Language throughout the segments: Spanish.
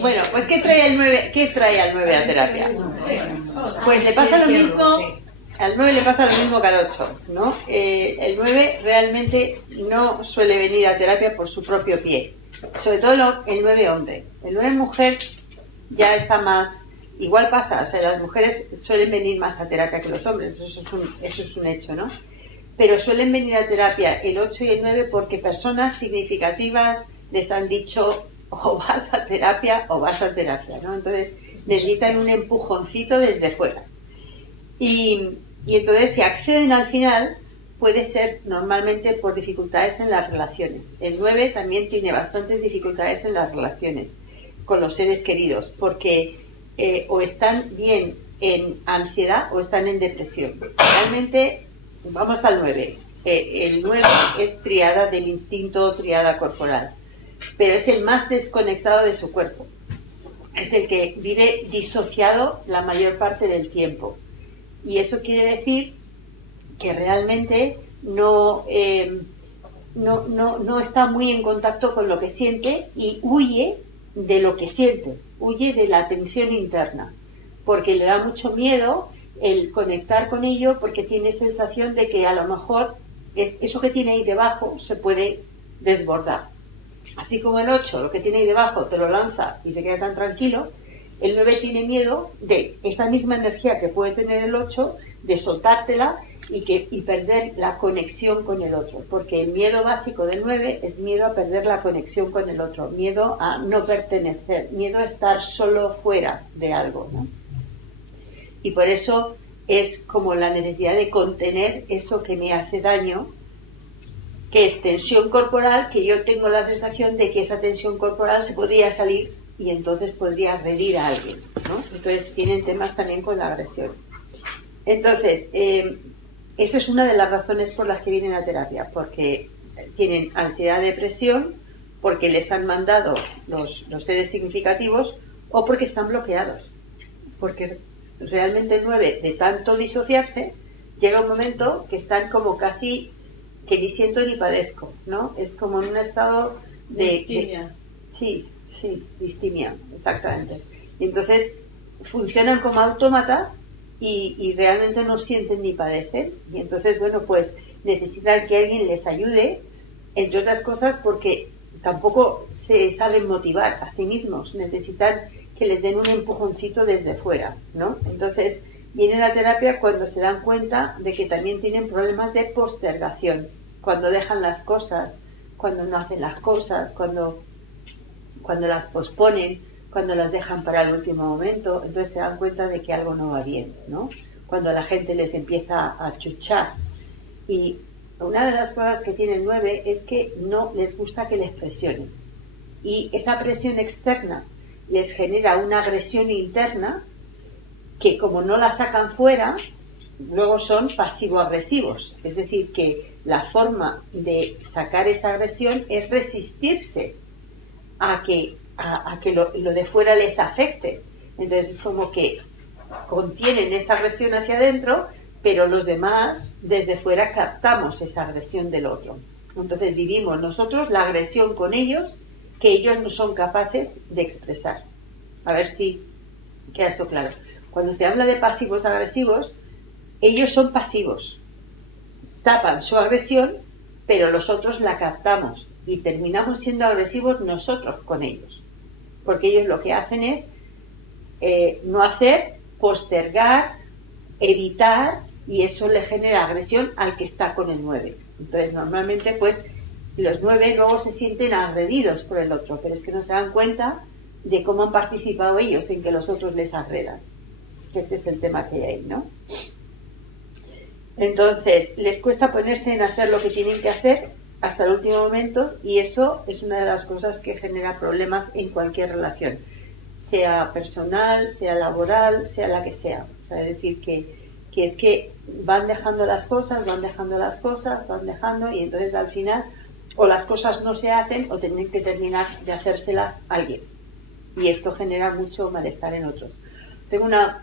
Bueno, pues ¿qué trae el 9? ¿Qué trae al 9 a terapia? Pues le pasa lo mismo, al 9 le pasa lo mismo que al 8, ¿no? El 9 realmente no suele venir a terapia por su propio pie, sobre todo el 9 hombre. El 9 mujer ya está más, igual pasa, o sea, las mujeres suelen venir más a terapia que los hombres, eso es un hecho, ¿no? Pero suelen venir a terapia el 8 y el 9 porque personas significativas les han dicho o vas a terapia o vas a terapia, ¿no? Entonces necesitan un empujoncito desde fuera. Y entonces si acceden al final puede ser normalmente por dificultades en las relaciones. El 9 también tiene bastantes dificultades en las relaciones con los seres queridos porque o están bien en ansiedad o están en depresión. Realmente, vamos al 9. El 9 es triada del instinto, triada corporal, pero es el más desconectado de su cuerpo. Es el que vive disociado la mayor parte del tiempo. Y eso quiere decir que realmente no está muy en contacto con lo que siente y huye de lo que siente, huye de la tensión interna, porque le da mucho miedo el conectar con ello, porque tiene sensación de que a lo mejor eso que tiene ahí debajo se puede desbordar. Así como el 8, lo que tiene ahí debajo, te lo lanza y se queda tan tranquilo, el 9 tiene miedo de esa misma energía que puede tener el 8, de soltártela y perder la conexión con el otro. Porque el miedo básico del 9 es miedo a perder la conexión con el otro, miedo a no pertenecer, miedo a estar solo fuera de algo, ¿no? Y por eso es como la necesidad de contener eso que me hace daño, que es tensión corporal, que yo tengo la sensación de que esa tensión corporal se podría salir y entonces podría agredir a alguien, ¿no? Entonces tienen temas también con la agresión. Entonces, esa es una de las razones por las que vienen a terapia, porque tienen ansiedad, depresión, porque les han mandado los seres significativos o porque están bloqueados. Porque realmente el 9, de tanto disociarse, llega un momento que están como casi que ni siento ni padezco, ¿no? Es como en un estado de distimia. Sí, distimia, exactamente. Y entonces funcionan como autómatas y realmente no sienten ni padecen. Y entonces, bueno, pues necesitan que alguien les ayude, entre otras cosas porque tampoco se saben motivar a sí mismos, necesitan que les den un empujoncito desde fuera, ¿no? Entonces vienen a terapia cuando se dan cuenta de que también tienen problemas de postergación, cuando dejan las cosas, cuando no hacen las cosas, cuando las posponen, cuando las dejan para el último momento, entonces se dan cuenta de que algo no va bien, ¿no? Cuando la gente les empieza a chuchar. Y una de las cosas que tiene el 9 es que no les gusta que les presionen. Y esa presión externa les genera una agresión interna que como no la sacan fuera, luego son pasivo-agresivos. Es decir, que la forma de sacar esa agresión es resistirse a que lo de fuera les afecte. Entonces es como que contienen esa agresión hacia adentro, pero los demás desde fuera captamos esa agresión del otro. Entonces vivimos nosotros la agresión con ellos que ellos no son capaces de expresar. A ver si queda esto claro. Cuando se habla de pasivos agresivos, ellos son pasivos, tapan su agresión, pero los otros la captamos y terminamos siendo agresivos nosotros con ellos, porque ellos lo que hacen es no hacer, postergar, evitar, y eso le genera agresión al que está con el 9. Entonces normalmente pues los 9 luego se sienten agredidos por el otro, pero es que no se dan cuenta de cómo han participado ellos en que los otros les agredan. Este es el tema que hay, ¿no? Entonces les cuesta ponerse en hacer lo que tienen que hacer hasta el último momento, y eso es una de las cosas que genera problemas en cualquier relación, sea personal, sea laboral, sea la que sea. O sea, es decir, que es que van dejando las cosas, van dejando, y entonces al final o las cosas no se hacen o tienen que terminar de hacérselas a alguien. Y esto genera mucho malestar en otros. Tengo una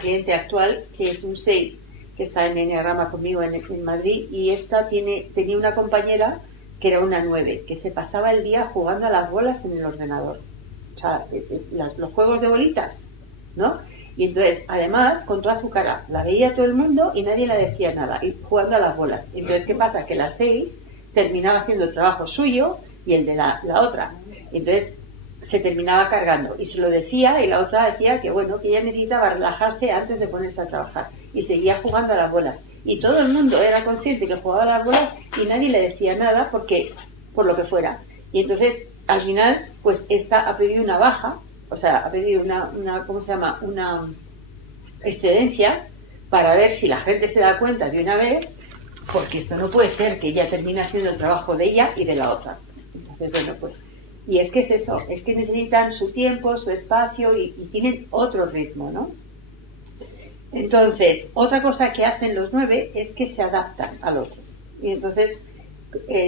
cliente actual que es un 6, que está en Enneagrama conmigo en Madrid, y esta tenía una compañera que era una 9, que se pasaba el día jugando a las bolas en el ordenador. o sea, los juegos de bolitas, ¿no? Y entonces, además, con toda su cara, la veía todo el mundo y nadie le decía nada, y jugando a las bolas. Entonces, ¿qué pasa? Que las 6 terminaba haciendo el trabajo suyo y el de la otra. Y entonces se terminaba cargando y se lo decía, y la otra decía que bueno, que ella necesitaba relajarse antes de ponerse a trabajar, y seguía jugando a las bolas. Y todo el mundo era consciente que jugaba a las bolas y nadie le decía nada porque, por lo que fuera. Y entonces, al final, pues esta ha pedido una baja, o sea, ha pedido una ¿cómo se llama? Una excedencia para ver si la gente se da cuenta de una vez, porque esto no puede ser que ella termine haciendo el trabajo de ella y de la otra. Entonces, bueno, pues, y es que es eso, es que necesitan su tiempo, su espacio y tienen otro ritmo, ¿no? Entonces, otra cosa que hacen los 9 es que se adaptan al otro. Y entonces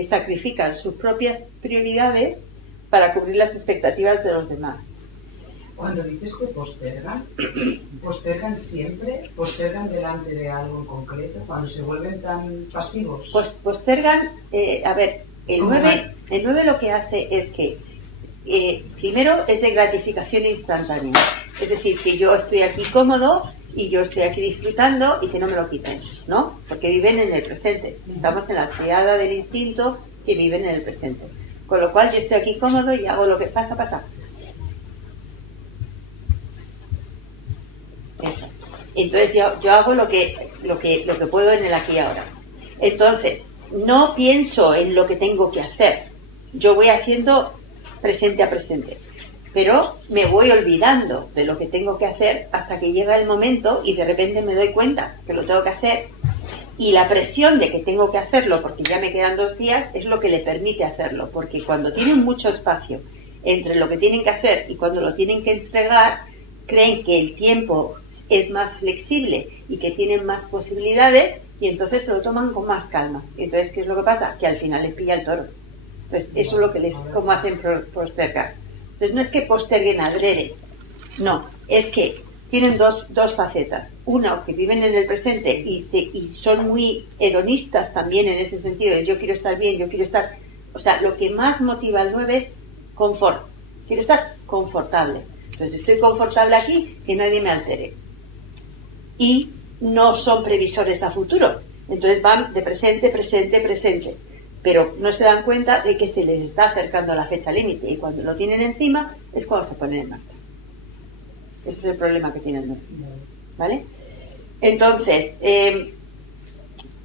sacrifican sus propias prioridades para cubrir las expectativas de los demás. Cuando dices que postergan siempre, postergan delante de algo en concreto, cuando se vuelven tan pasivos. Pues postergan, a ver, el 9 lo que hace es que primero es de gratificación instantánea. Es decir, que yo estoy aquí cómodo y yo estoy aquí disfrutando y que no me lo quiten, ¿no? Porque viven en el presente. Estamos en la triada del instinto que viven en el presente. Con lo cual yo estoy aquí cómodo y hago lo que pasa. Eso. Entonces yo hago lo que puedo en el aquí y ahora. Entonces, no pienso en lo que tengo que hacer. Yo voy haciendo presente a presente. Pero me voy olvidando de lo que tengo que hacer hasta que llega el momento y de repente me doy cuenta que lo tengo que hacer. Y la presión de que tengo que hacerlo, porque ya me quedan 2 días, es lo que le permite hacerlo. Porque cuando tienen mucho espacio entre lo que tienen que hacer y cuando lo tienen que entregar, creen que el tiempo es más flexible y que tienen más posibilidades y entonces se lo toman con más calma. Entonces, ¿qué es lo que pasa? Que al final les pilla el toro. Entonces, eso es lo que como hacen postergar. Entonces, no es que posterguen adrede, no, es que tienen dos facetas. Una, que viven en el presente y son muy hedonistas también en ese sentido, de yo quiero estar bien, yo quiero estar... O sea, lo que más motiva al 9 es confort. Quiero estar confortable. Entonces, estoy confortable aquí, que nadie me altere. Y no son previsores a futuro. Entonces van de presente, pero no se dan cuenta de que se les está acercando la fecha límite y cuando lo tienen encima es cuando se ponen en marcha. Ese es el problema que tienen, ¿no? ¿Vale? Entonces,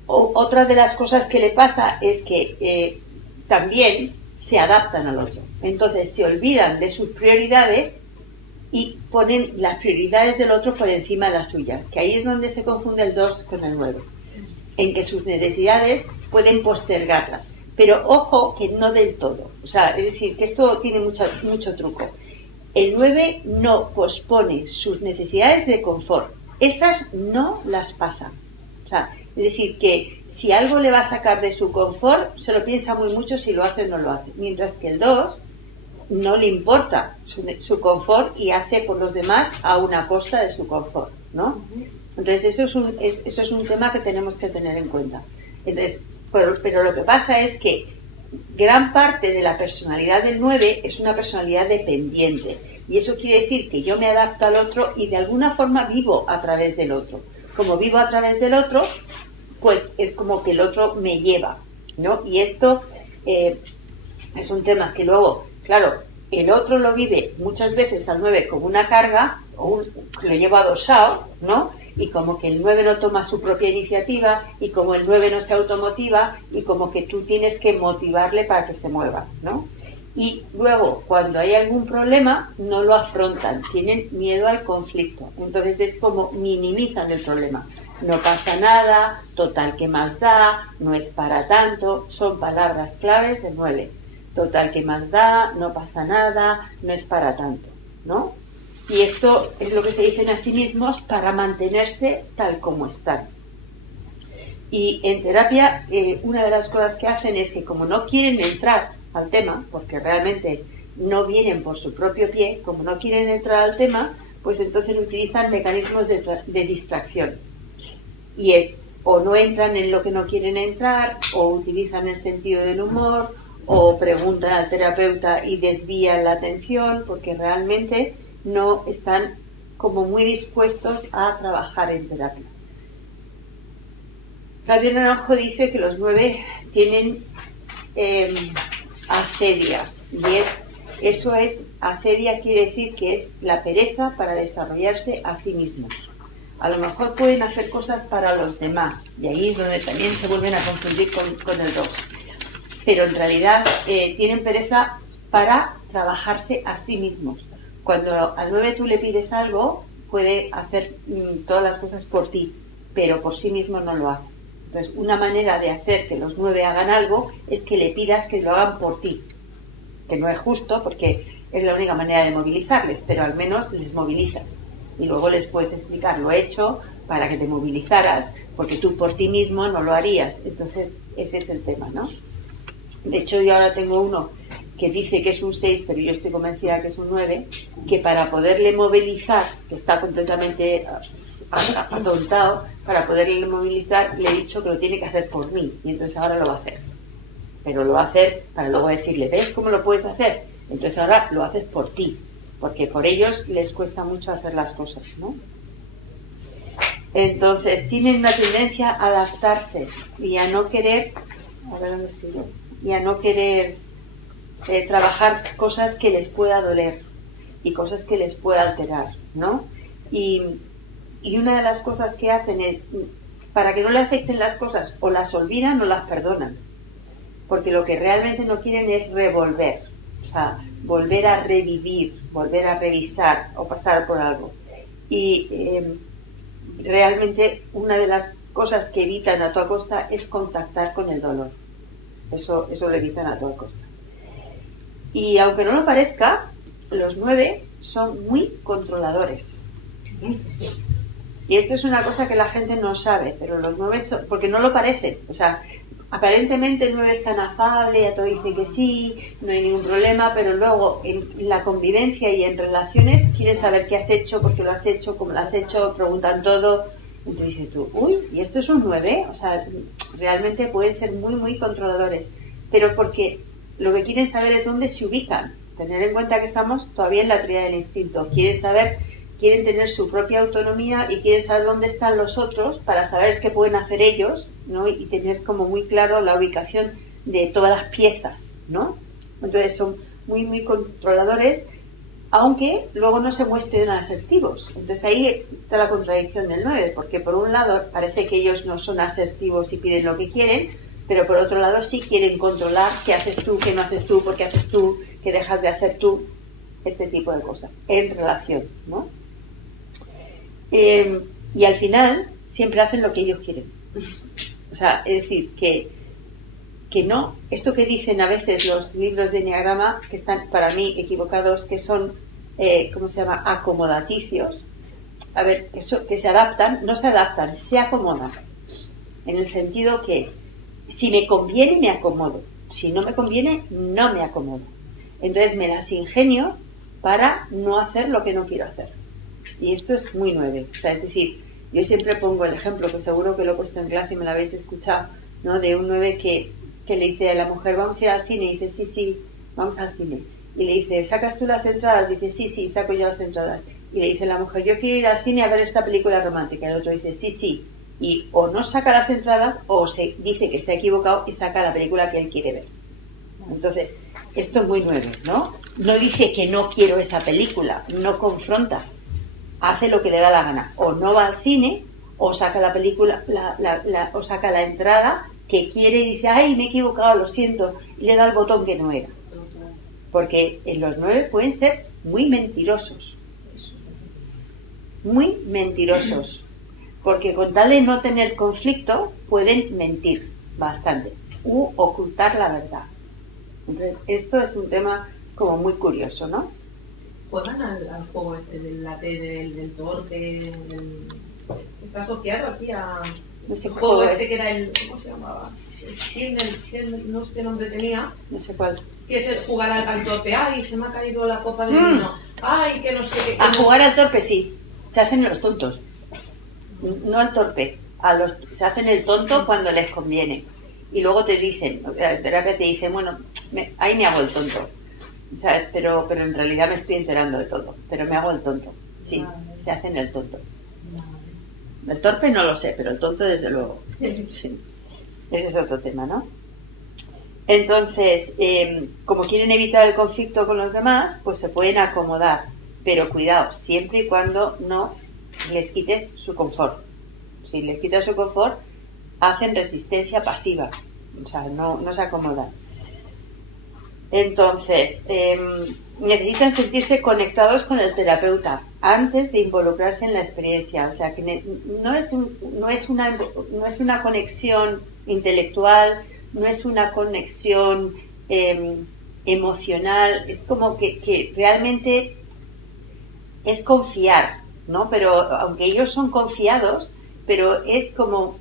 otra de las cosas que le pasa es que también se adaptan al otro. Entonces se olvidan de sus prioridades y ponen las prioridades del otro por encima de las suyas, que ahí es donde se confunde el 2 con el 9, en que sus necesidades pueden postergarlas, pero ojo que no del todo, o sea, es decir, que esto tiene mucho truco. El 9 no pospone sus necesidades de confort, esas no las pasa, o sea, es decir, que si algo le va a sacar de su confort, se lo piensa muy mucho si lo hace o no lo hace, mientras que el 2 no le importa su confort y hace por los demás a una costa de su confort, ¿no? Entonces eso es un tema que tenemos que tener en cuenta. Entonces, pero lo que pasa es que gran parte de la personalidad del 9 es una personalidad dependiente y eso quiere decir que yo me adapto al otro y de alguna forma vivo a través del otro. Como vivo a través del otro, pues es como que el otro me lleva, ¿no? Y esto es un tema que luego, claro, el otro lo vive muchas veces al 9 como una carga, lo lleva adosado, ¿no? Y como que el 9 no toma su propia iniciativa, y como el 9 no se automotiva, y como que tú tienes que motivarle para que se mueva, ¿no? Y luego, cuando hay algún problema, no lo afrontan, tienen miedo al conflicto. Entonces es como minimizan el problema. No pasa nada, total, ¿qué más da? No es para tanto, son palabras claves del 9. Total, ¿qué más da? No pasa nada, no es para tanto, ¿no? Y esto es lo que se dicen a sí mismos para mantenerse tal como están. Y en terapia, una de las cosas que hacen es que como no quieren entrar al tema, porque realmente no vienen por su propio pie, como no quieren entrar al tema, pues entonces utilizan mecanismos de distracción. Y es, o no entran en lo que no quieren entrar, o utilizan el sentido del humor, o preguntan al terapeuta y desvían la atención porque realmente no están como muy dispuestos a trabajar en terapia. Javier Naranjo dice que los 9 tienen acedia, y acedia quiere decir que es la pereza para desarrollarse a sí mismos. A lo mejor pueden hacer cosas para los demás, y ahí es donde también se vuelven a confundir con el 2. Pero en realidad tienen pereza para trabajarse a sí mismos. Cuando al 9 tú le pides algo, puede hacer todas las cosas por ti, pero por sí mismo no lo hace. Entonces, una manera de hacer que los 9 hagan algo es que le pidas que lo hagan por ti, que no es justo porque es la única manera de movilizarles, pero al menos les movilizas. Y luego les puedes explicar, lo he hecho para que te movilizaras, porque tú por ti mismo no lo harías. Entonces, ese es el tema, ¿no? De hecho, yo ahora tengo uno que dice que es un 6, pero yo estoy convencida que es un 9, que para poderle movilizar, que está completamente atontado, para poderle movilizar, le he dicho que lo tiene que hacer por mí, y entonces ahora lo va a hacer. Pero lo va a hacer para luego decirle, ¿ves cómo lo puedes hacer? Entonces ahora lo haces por ti, porque por ellos les cuesta mucho hacer las cosas, ¿no? Entonces tienen una tendencia a adaptarse y a no querer, a ver dónde estoy yo, y a no querer trabajar cosas que les pueda doler y cosas que les pueda alterar, ¿no? Y una de las cosas que hacen es, para que no le afecten las cosas, o las olvidan o las perdonan, porque lo que realmente no quieren es revolver, o sea, volver a revivir, volver a revisar o pasar por algo. Y realmente una de las cosas que evitan a toda costa es contactar con el dolor. Eso lo evitan a toda costa. Y aunque no lo parezca, los 9 son muy controladores. Y esto es una cosa que la gente no sabe, pero los 9 son, porque no lo parecen. O sea, aparentemente el 9 es tan afable, a todo dice que sí, no hay ningún problema, pero luego en la convivencia y en relaciones quieren saber qué has hecho, por qué lo has hecho, cómo lo has hecho, preguntan todo. Entonces dices tú, uy, ¿y esto es un 9? O sea, realmente pueden ser muy, muy controladores, pero porque lo que quieren saber es dónde se ubican. Tener en cuenta que estamos todavía en la tríada del instinto. Quieren tener su propia autonomía y quieren saber dónde están los otros para saber qué pueden hacer ellos, ¿no? Y tener como muy claro la ubicación de todas las piezas, ¿no? Entonces son muy, muy controladores, aunque luego no se muestren asertivos. Entonces ahí está la contradicción del 9, porque por un lado parece que ellos no son asertivos y piden lo que quieren, pero por otro lado sí quieren controlar qué haces tú, qué no haces tú, por qué haces tú, qué dejas de hacer tú, este tipo de cosas, en relación, ¿no? Y al final siempre hacen lo que ellos quieren. O sea, es decir, que no, esto que dicen a veces los libros de Enneagrama, que están para mí equivocados, que son, ¿cómo se llama?, acomodaticios. A ver, que se adaptan, no se adaptan, se acomodan. En el sentido que si me conviene, me acomodo. Si no me conviene, no me acomodo. Entonces me las ingenio para no hacer lo que no quiero hacer. Y esto es muy 9. O sea, es decir, yo siempre pongo el ejemplo, que seguro que lo he puesto en clase y me lo habéis escuchado, ¿no? De un 9 que le dice a la mujer, vamos a ir al cine, y dice, sí, vamos al cine. Y le dice, ¿sacas tú las entradas? Dice, sí, saco yo las entradas. Y le dice la mujer, yo quiero ir al cine a ver esta película romántica. Y el otro dice, sí. Y o no saca las entradas o se dice que se ha equivocado y saca la película que él quiere ver. Entonces, esto es muy 9, ¿no? No dice que no quiero esa película, no confronta. Hace lo que le da la gana. O no va al cine, o saca la película, o saca la entrada que quiere y dice, ay, me he equivocado, lo siento, y le da el botón que no era. Porque en los 9 pueden ser muy mentirosos. Muy mentirosos. Porque con tal de no tener conflicto, pueden mentir bastante. U ocultar la verdad. Entonces, esto es un tema como muy curioso, ¿no? ¿Juegan al juego este del late, del torpe? Está asociado aquí a... No sé el juego es. este que era el... ¿Cómo se llamaba? No sé qué nombre tenía. No sé cuál. Que es el jugar al torpe. ¡Ay, se me ha caído la copa de vino! ¡Ay, que no sé qué! A jugar al torpe sí. Se hacen los tontos. No al torpe. Se hacen el tonto cuando les conviene. Y luego te dicen, la terapia te dice, bueno, ahí me hago el tonto, ¿sabes? Pero en realidad me estoy enterando de todo, pero me hago el tonto, sí, se hacen el tonto. El torpe no lo sé, pero el tonto desde luego. Sí. Ese es otro tema, ¿no? Entonces, como quieren evitar el conflicto con los demás, pues se pueden acomodar, pero cuidado, siempre y cuando no les quite su confort. Si les quita su confort, hacen resistencia pasiva, o sea, no se acomodan. Entonces, necesitan sentirse conectados con el terapeuta antes de involucrarse en la experiencia. O sea, que no es una conexión intelectual, no es una conexión emocional, es como que realmente es confiar, ¿no? Pero aunque ellos son confiados, pero es como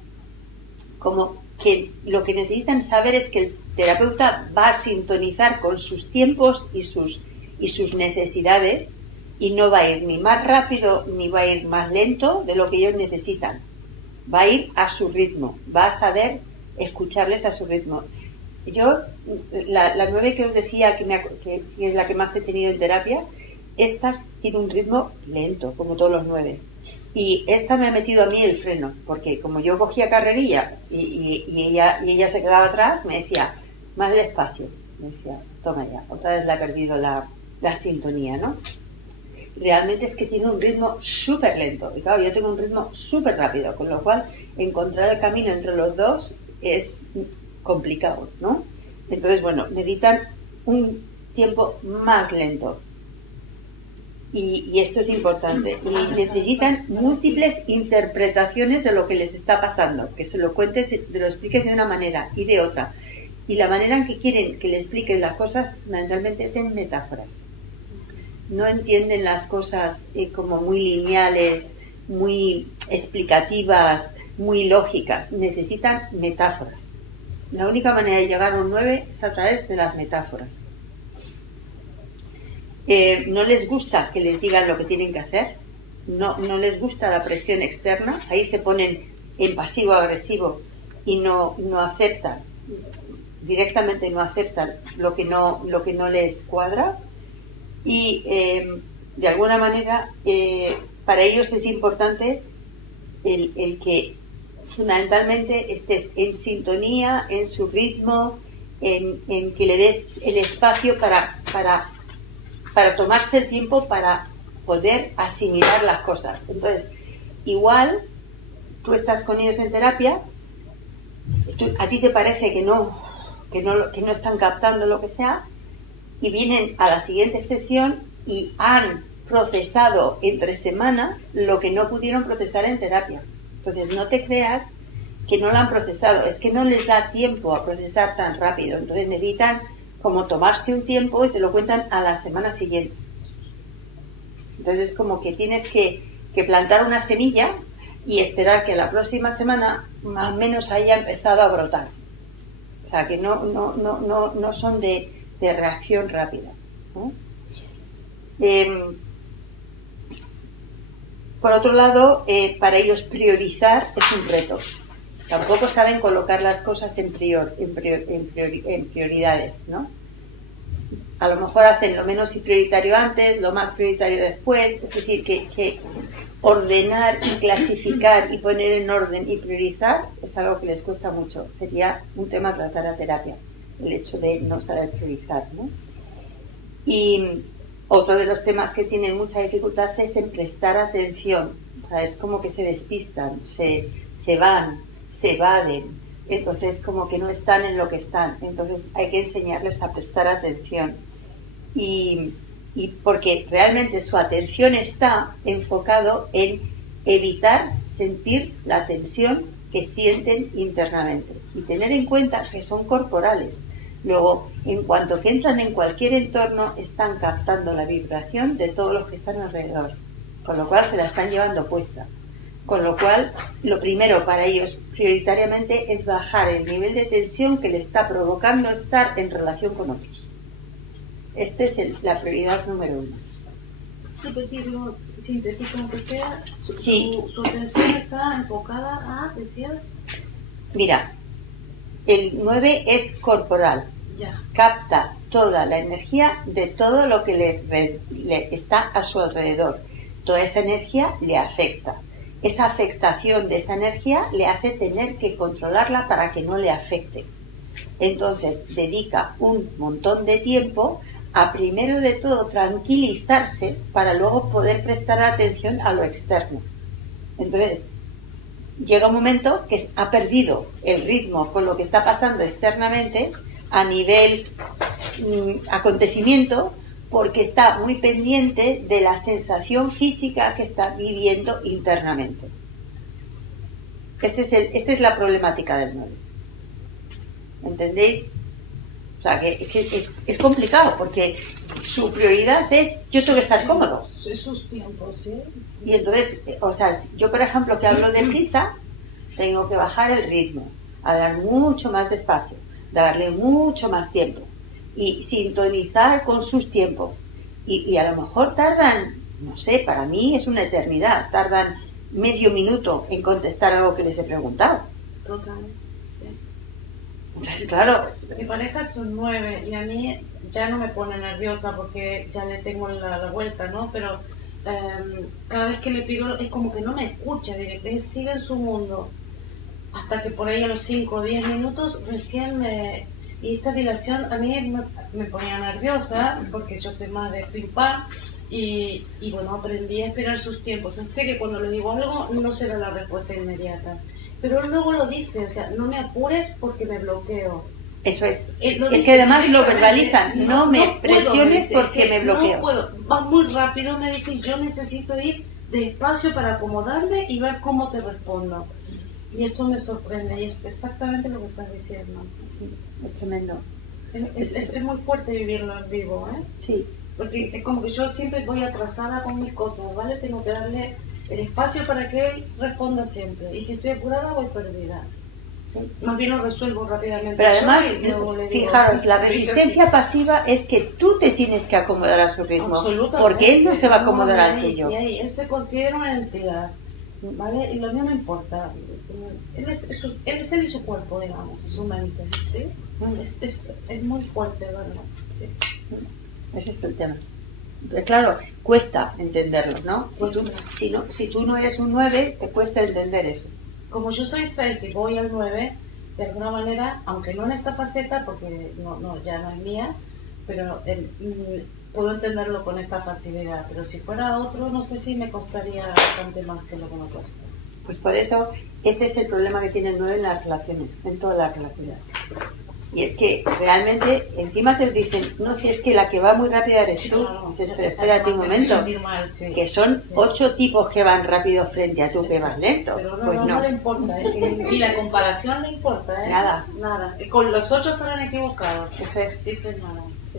que lo que necesitan saber es que el terapeuta va a sintonizar con sus tiempos y sus necesidades, y no va a ir ni más rápido ni va a ir más lento de lo que ellos necesitan. Va a ir a su ritmo, va a saber escucharles a su ritmo. Yo, la 9 que os decía, que es la que más he tenido en terapia, esta tiene un ritmo lento, como todos los 9. Y esta me ha metido a mí el freno, porque como yo cogía carrerilla y ella se quedaba atrás, me decía, más despacio. Me decía, toma ya, otra vez la he perdido la sintonía, ¿no? Realmente es que tiene un ritmo súper lento. Y claro, yo tengo un ritmo súper rápido, con lo cual encontrar el camino entre los dos es complicado, ¿no? Entonces, bueno, necesitan un tiempo más lento. Y esto es importante. Y necesitan múltiples interpretaciones de lo que les está pasando. Que se lo cuentes, te lo expliques de una manera y de otra. Y la manera en que quieren que le expliques las cosas, fundamentalmente, es en metáforas. No entienden las cosas como muy lineales, muy explicativas, muy lógicas. Necesitan metáforas. La única manera de llegar a un 9 es a través de las metáforas. No les gusta que les digan lo que tienen que hacer, no les gusta la presión externa, ahí se ponen en pasivo-agresivo y no aceptan, directamente no aceptan lo que no les cuadra, y de alguna manera para ellos es importante el que fundamentalmente estés en sintonía, en su ritmo, en que le des el espacio para tomarse el tiempo para poder asimilar las cosas. Entonces, igual tú estás con ellos en terapia, a ti te parece que no están captando lo que sea, y vienen a la siguiente sesión y han procesado entre semana lo que no pudieron procesar en terapia. Entonces, no te creas que no lo han procesado, es que no les da tiempo a procesar tan rápido. Entonces necesitan como tomarse un tiempo y te lo cuentan a la semana siguiente. Entonces es como que tienes que plantar una semilla y esperar que la próxima semana más o menos haya empezado a brotar. O sea, que no son de reacción rápida, ¿no? Por otro lado, para ellos priorizar es un reto. Tampoco saben colocar las cosas en prioridades, ¿no? A lo mejor hacen lo menos prioritario antes, lo más prioritario después. Es decir, que ordenar y clasificar y poner en orden y priorizar es algo que les cuesta mucho. Sería un tema a tratar a terapia, el hecho de no saber priorizar, ¿no? Y otro de los temas que tienen mucha dificultad es en prestar atención. O sea, es como que se despistan, se van, se evaden, entonces como que no están en lo que están. Entonces hay que enseñarles a prestar atención, y porque realmente su atención está enfocado en evitar sentir la tensión que sienten internamente, y tener en cuenta que son corporales. Luego, en cuanto que entran en cualquier entorno, están captando la vibración de todos los que están alrededor, con lo cual se la están llevando puesta. Con lo cual, lo primero para ellos prioritariamente es bajar el nivel de tensión que le está provocando estar en relación con otros. Esta es la prioridad número 1. Repetirlo, sintético aunque sea, Sí. Su atención está enfocada a, decías. Mira, el 9 es corporal, Ya. capta toda la energía de todo lo que le está a su alrededor. Toda esa energía le afecta. Esa afectación de esa energía le hace tener que controlarla para que no le afecte. Entonces dedica un montón de tiempo a primero de todo tranquilizarse para luego poder prestar atención a lo externo. Entonces llega un momento que ha perdido el ritmo con lo que está pasando externamente a nivel acontecimiento, porque está muy pendiente de la sensación física que está viviendo internamente. Esta es la problemática del 9. ¿Entendéis? O sea, que es complicado, porque su prioridad es: yo tengo que estar cómodo. Esos tiempos, ¿sí? Y entonces, o sea, yo por ejemplo, que hablo deprisa, tengo que bajar el ritmo, hablar mucho más despacio, darle mucho más tiempo y sintonizar con sus tiempos. Y a lo mejor tardan, no sé, para mí es una eternidad, tardan medio minuto en contestar algo que les he preguntado. Total. Entonces, claro, Mi pareja es un 9 y a mí ya no me pone nerviosa porque ya le tengo la vuelta, ¿no? Pero cada vez que le pido es como que no me escucha, él sigue en su mundo. Hasta que por ahí a los 5 o 10 minutos recién y esta dilación a mí me ponía nerviosa porque yo soy más de pim pam y bueno, aprendí a esperar sus tiempos. Sé que cuando le digo algo no será la respuesta inmediata, pero él luego lo dice, o sea, no me apures porque me bloqueo. eso es. Él lo Es dice que además lo directamente. verbalizan, no me puedo, presiones me dice, porque que me bloqueo. No puedo, va muy rápido, me dice, yo necesito ir despacio para acomodarme y ver cómo te respondo. Y esto me sorprende y es exactamente lo que estás diciendo. Sí, es tremendo. Es muy fuerte vivirlo en vivo, ¿eh? Sí, Porque es como que yo siempre voy atrasada con mis cosas, ¿vale? Tengo que darle el espacio para que él responda siempre. Y si estoy apurada, voy perdida. sí. Más bien lo resuelvo rápidamente. Pero además, yo y luego le digo, fijaros, la dice resistencia así. pasiva es que tú te tienes que acomodar a su ritmo, Absolutamente. porque él no se va a acomodar al y ahí- tuyo. Y ahí, él se considera una entidad, ¿vale? Y lo mío no importa. Él es él y su cuerpo, digamos, y su mente, ¿sí? Es muy fuerte, ¿verdad? Sí. Ese es el tema. Entonces, claro, cuesta entenderlo, ¿no? Si tú no eres un 9, te cuesta entender eso. Como yo soy 6 y voy al 9, de alguna manera, aunque no en esta faceta, porque ya no es mía, pero puedo entenderlo con esta facilidad. Pero si fuera otro, no sé si me costaría bastante más que lo que me cuesta. Pues por eso, este es el problema que tiene el 9 en las relaciones, en todas las relaciones. Y es que realmente, encima te dicen, no, si es que la que va muy rápida eres tú. Claro, Dices, pero espérate un momento, sentir mal, sí. que son Sí. 8 tipos que van rápido frente a tú que vas lento. Pero Pues no le importa, y la comparación le importa, ¿eh? Nada. Nada. Con los 8 estarán equivocados. Eso es. Dicen nada. Sí.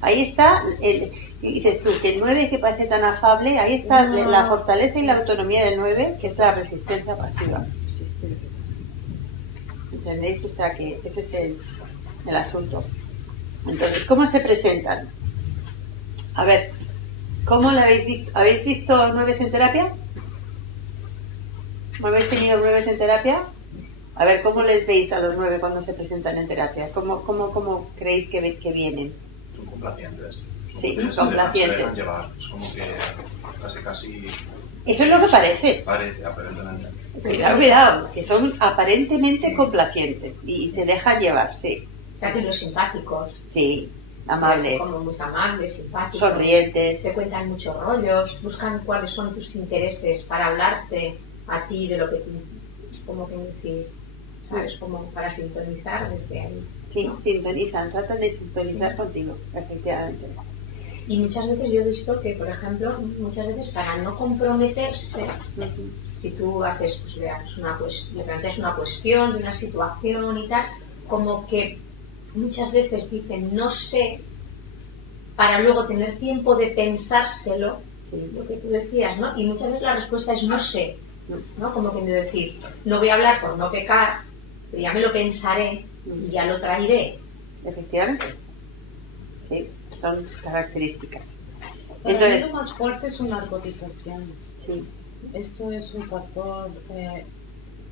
Ahí está, y dices tú, que el 9 que parece tan afable, ahí está No. la fortaleza y la autonomía del 9, que es la resistencia pasiva. ¿Entendéis? O sea que ese es el asunto. Entonces, ¿cómo se presentan? A ver, ¿cómo lo habéis visto? ¿Habéis visto 9 en terapia? ¿No habéis tenido 9 en terapia? A ver, ¿cómo les veis a los 9 cuando se presentan en terapia? ¿Cómo creéis que vienen? Son complacientes. Sí, que se complacientes. dejan llevar. Es como que casi Eso es lo que parece. parece, aparentemente. Cuidado, que son aparentemente complacientes y se dejan llevar, sí. Se hacen los simpáticos. Sí, amables, Como muy amables, simpáticos. sonrientes. Se cuentan muchos rollos, buscan cuáles son tus intereses para hablarte a ti de lo que tú, como que decir, ¿sabes? Como para sintonizar desde ahí. Sí, ¿no? sintonizan, tratan de sintonizar Sí. contigo, efectivamente. Y muchas veces yo he visto que, por ejemplo, muchas veces para no comprometerse, Ujú. si tú haces, pues le planteas una cuestión de una situación y tal, como que muchas veces dicen no sé, para luego tener tiempo de pensárselo, lo que tú decías, ¿no? Y muchas veces la respuesta es no sé, ¿no? Como que decir, no voy a hablar por no pecar, pero ya me lo pensaré y ya lo traeré. Efectivamente. Sí, son características. Para Entonces, mí lo más fuerte es una narcotización. sí, Esto es un factor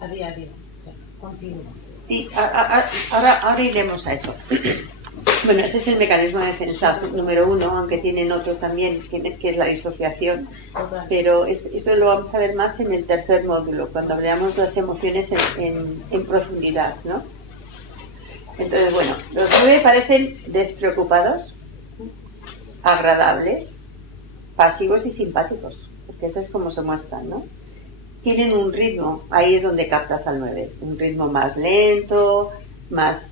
a diario, o sea, continuo. Sí, ahora iremos a eso. Bueno, ese es el mecanismo de defensa número 1, aunque tienen otro también, que es la disociación. Pero eso lo vamos a ver más en el tercer módulo, cuando veamos las emociones en profundidad, ¿no? Entonces, bueno, los 9 parecen despreocupados, agradables, pasivos y simpáticos, porque eso es como se muestran, ¿no? Tienen un ritmo, ahí es donde captas al 9, un ritmo más lento, más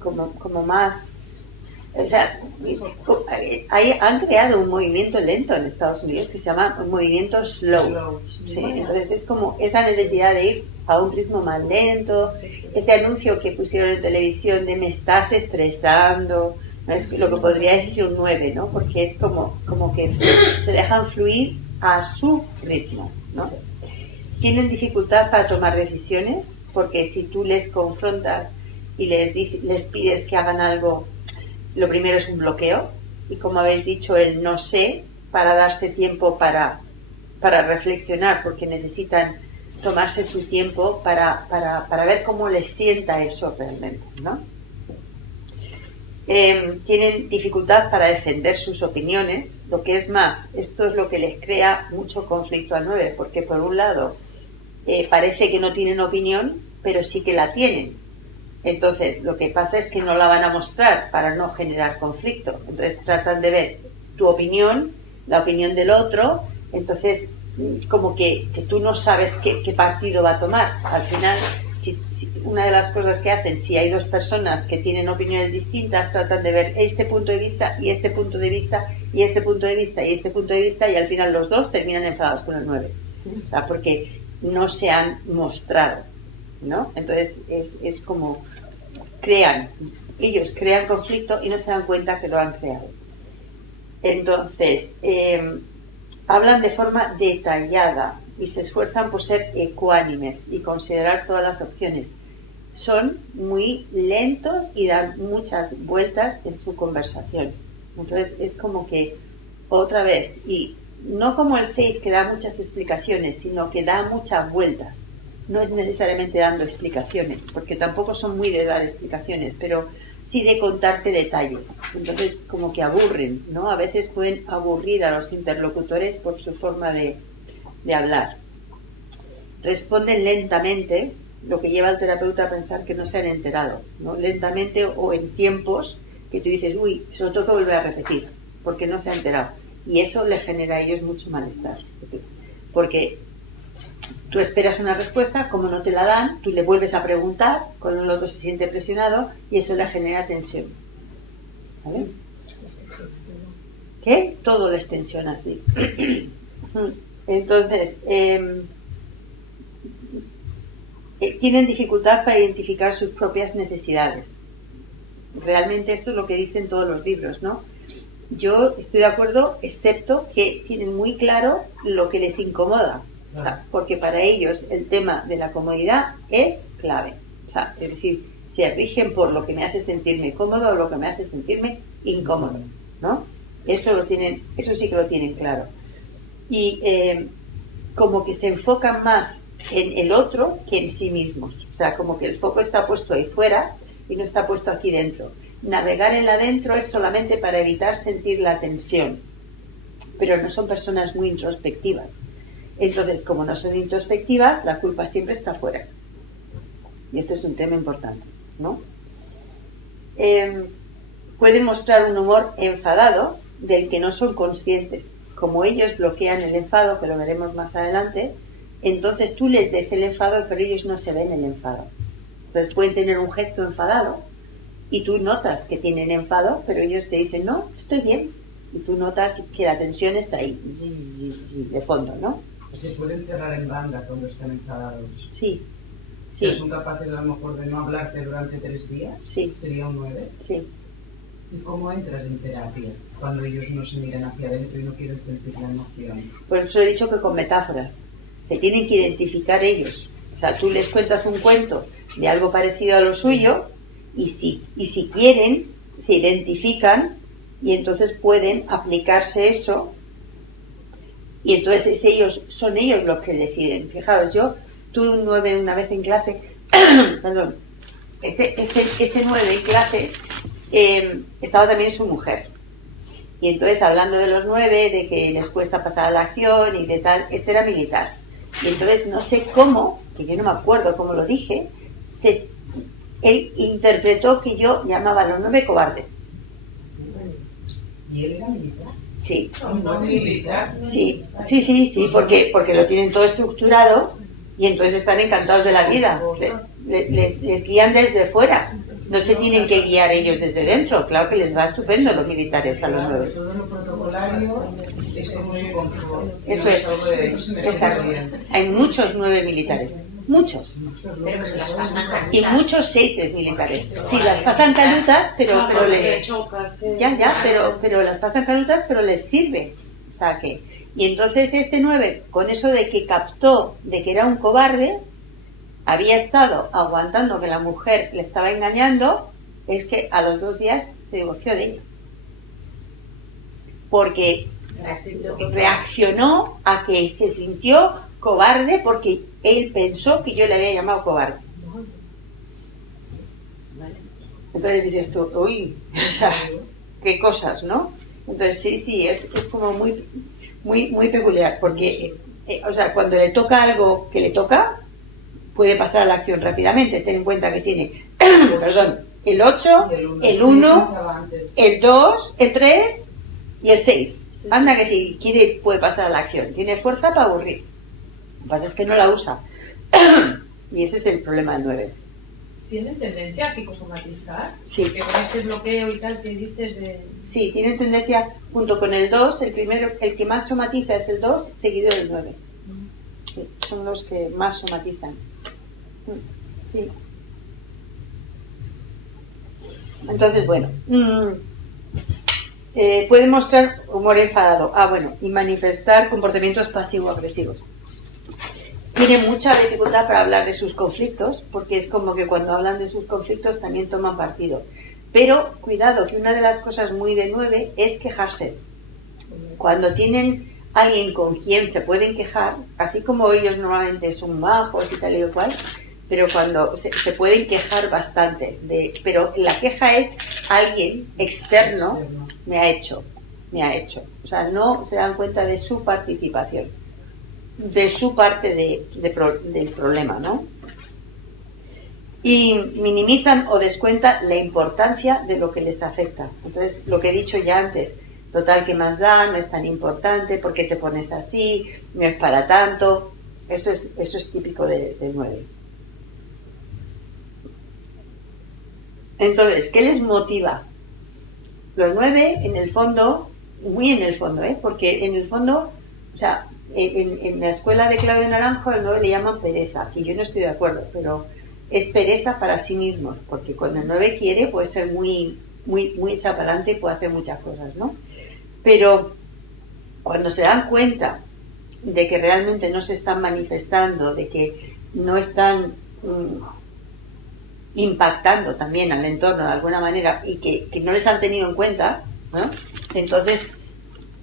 como más, o sea, ahí han creado un movimiento lento en Estados Unidos que se llama un movimiento slow. Sí, entonces es como esa necesidad de ir a un ritmo más lento. Este anuncio que pusieron en televisión de me estás estresando, ¿no? Es lo que podría decir un 9, ¿no? Porque es como que se dejan fluir a su ritmo, ¿no? Tienen dificultad para tomar decisiones, porque si tú les confrontas y les pides que hagan algo, lo primero es un bloqueo, y como habéis dicho, el no sé, para darse tiempo para reflexionar, porque necesitan tomarse su tiempo para ver cómo les sienta eso realmente, ¿no? Tienen dificultad para defender sus opiniones, lo que es más, esto es lo que les crea mucho conflicto al 9, porque por un lado parece que no tienen opinión, pero sí que la tienen. Entonces, lo que pasa es que no la van a mostrar para no generar conflicto. Entonces, tratan de ver tu opinión, la opinión del otro, entonces, como que tú no sabes qué partido va a tomar. Al final, una de las cosas que hacen, si hay dos personas que tienen opiniones distintas, tratan de ver este punto de vista y este punto de vista y este punto de vista y este punto de vista, y al final los dos terminan enfadados con el 9. O sea, porque no se han mostrado, ¿no? Entonces, es como ellos crean conflicto y no se dan cuenta que lo han creado. Entonces, hablan de forma detallada y se esfuerzan por ser ecuánimes y considerar todas las opciones. Son muy lentos y dan muchas vueltas en su conversación. Entonces, es como que, otra vez, y no como el 6 que da muchas explicaciones, sino que da muchas vueltas. No es necesariamente dando explicaciones, porque tampoco son muy de dar explicaciones, pero sí de contarte detalles. Entonces, como que aburren, ¿no? A veces pueden aburrir a los interlocutores por su forma de hablar. Responden lentamente, lo que lleva al terapeuta a pensar que no se han enterado, ¿no? Lentamente o en tiempos que tú dices, uy, se lo tengo que volver a repetir, porque no se ha enterado. Y eso le genera a ellos mucho malestar. Porque tú esperas una respuesta, como no te la dan, tú le vuelves a preguntar, cuando el otro se siente presionado, y eso le genera tensión. ¿Vale? ¿Qué? Todo les tensiona así. Entonces, tienen dificultad para identificar sus propias necesidades. Realmente esto es lo que dicen todos los libros, ¿no? Yo estoy de acuerdo, excepto que tienen muy claro lo que les incomoda. O sea, porque para ellos el tema de la comodidad es clave. O sea, es decir, se rigen por lo que me hace sentirme cómodo o lo que me hace sentirme incómodo, ¿no? Eso sí que lo tienen claro. Y como que se enfocan más en el otro que en sí mismos. O sea, como que el foco está puesto ahí fuera y no está puesto aquí dentro. Navegar en la dentro es solamente para evitar sentir la tensión. Pero no son personas muy introspectivas. Entonces, como no son introspectivas, la culpa siempre está fuera. Y este es un tema importante, ¿no? Pueden mostrar un humor enfadado del que no son conscientes. Como ellos bloquean el enfado, que lo veremos más adelante, entonces tú les des el enfado, pero ellos no se ven el enfado. Entonces pueden tener un gesto enfadado y tú notas que tienen enfado, pero ellos te dicen, no, estoy bien. Y tú notas que la tensión está ahí, de fondo, ¿no? Se pueden cerrar en banda cuando están enfadados. Sí. Si son capaces a lo mejor de no hablarte durante 3 días, sí. Sería un 9. Sí. ¿Y cómo entras en terapia cuando ellos no se miran hacia adentro y no quieren sentir la emoción? Por eso he dicho que con metáforas. Se tienen que identificar ellos. O sea, tú les cuentas un cuento de algo parecido a lo suyo y si quieren, se identifican y entonces pueden aplicarse eso y entonces son ellos los que deciden. Fijaros, yo tuve un 9 una vez en clase perdón, este 9 en clase estaba también su mujer. Y entonces, hablando de los 9, de que les cuesta pasar a la acción y de tal, este era militar. Y entonces, no sé cómo, que yo no me acuerdo cómo lo dije, él interpretó que yo llamaba a los 9 cobardes. ¿Y él era militar? Sí. No militar. Sí, porque lo tienen todo estructurado y entonces están encantados de la vida. Les guían desde fuera. No se tienen que guiar ellos desde dentro. Claro que les va estupendo los militares a los 9. Todo lo protocolario es como su confort. Eso es. Exacto. Hay muchos 9 militares. Muchos. Pero que se las pasan Y canutas. muchos 6 militares. Sí, las pasan canutas, pero les... pero las pasan canutas, pero les sirve. O sea que... Y entonces este 9, con eso de que captó de que era un cobarde, había estado aguantando que la mujer le estaba engañando, es que a los 2 días se divorció de ella. Porque reaccionó a que se sintió cobarde porque él pensó que yo le había llamado cobarde. Entonces dices tú, uy, o sea, qué cosas, ¿no? Entonces sí, es como muy peculiar, porque, o sea, cuando le toca algo que le toca, puede pasar a la acción rápidamente. Ten en cuenta que tiene, perdón, el 8, el 1, el 2, el 3 y el 6. Anda que si quiere puede pasar a la acción. Tiene fuerza para aburrir. Lo que pasa es que no la usa. Y ese es el problema del 9. ¿Tienen tendencia a psicosomatizar? Sí. Que con este bloqueo y tal que dices de... Sí, tienen tendencia, junto con el 2, el primero, el que más somatiza es el 2, seguido del 9. Sí, son los que más somatizan. Sí. Entonces, bueno, puede mostrar humor enfadado. Y manifestar comportamientos pasivo-agresivos. Tiene mucha dificultad para hablar de sus conflictos, porque es como que cuando hablan de sus conflictos también toman partido. Pero, cuidado, que una de las cosas muy de 9 es quejarse. Cuando tienen alguien con quien se pueden quejar, así como ellos normalmente son majos y tal y cual, pero cuando se pueden quejar bastante. Pero la queja es alguien externo me ha hecho. O sea, no se dan cuenta de su participación, de su parte del problema, ¿no? Y minimizan o descuentan la importancia de lo que les afecta. Entonces, lo que he dicho ya antes, total, ¿qué más da? No es tan importante, ¿por qué te pones así? No es para tanto. Eso es típico del 9. Entonces, ¿qué les motiva? Los 9, en el fondo, muy en el fondo, porque en el fondo, o sea, en la escuela de Claudio Naranjo, el 9 le llaman pereza, que yo no estoy de acuerdo, pero es pereza para sí mismos, porque cuando el 9 quiere puede ser muy echado para adelante y puede hacer muchas cosas, ¿no? Pero cuando se dan cuenta de que realmente no se están manifestando, de que no están impactando también al entorno de alguna manera y que no les han tenido en cuenta, ¿no? Entonces,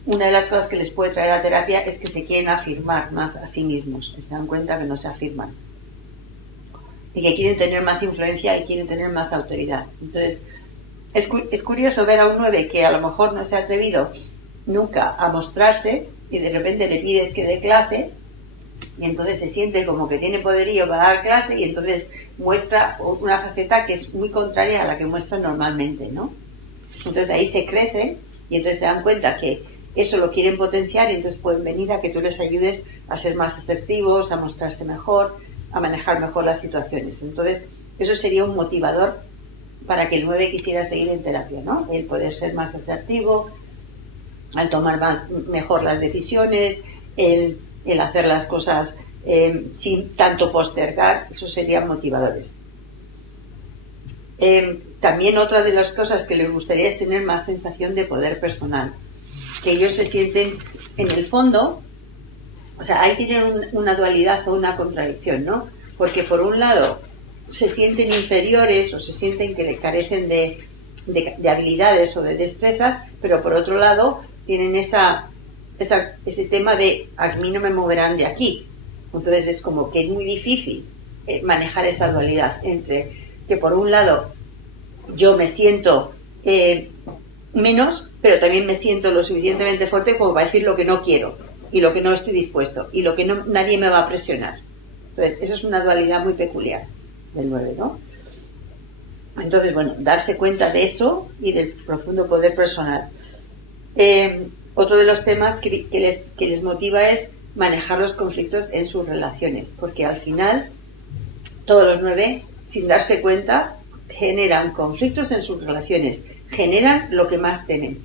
una de las cosas que les puede traer a terapia es que se quieren afirmar más a sí mismos, se dan cuenta que no se afirman y que quieren tener más influencia y quieren tener más autoridad. Entonces, es curioso ver a un 9 que a lo mejor no se ha atrevido nunca a mostrarse y de repente le pides que dé clase y entonces se siente como que tiene poderío para dar clase y entonces muestra una faceta que es muy contraria a la que muestra normalmente, ¿no? Entonces ahí se crecen y entonces se dan cuenta que eso lo quieren potenciar y entonces pueden venir a que tú les ayudes a ser más asertivos, a mostrarse mejor, a manejar mejor las situaciones. Entonces eso sería un motivador para que el 9 quisiera seguir en terapia, ¿no? El poder ser más asertivo, al tomar mejor las decisiones, el hacer las cosas sin tanto postergar, eso serían motivadores. También otra de las cosas que les gustaría es tener más sensación de poder personal, que ellos se sienten en el fondo, o sea, ahí tienen una dualidad o una contradicción, ¿no? Porque por un lado se sienten inferiores o se sienten que le carecen de habilidades o de destrezas, pero por otro lado tienen ese tema de a mí no me moverán de aquí. Entonces es como que es muy difícil manejar esa dualidad entre que por un lado yo me siento menos, pero también me siento lo suficientemente fuerte como para decir lo que no quiero y lo que no estoy dispuesto y lo que nadie me va a presionar. Entonces, esa es una dualidad muy peculiar del 9, ¿no? Entonces, bueno, darse cuenta de eso y del profundo poder personal. Otro de los temas que les motiva es manejar los conflictos en sus relaciones, porque al final todos los 9, sin darse cuenta, generan conflictos en sus relaciones, generan lo que más temen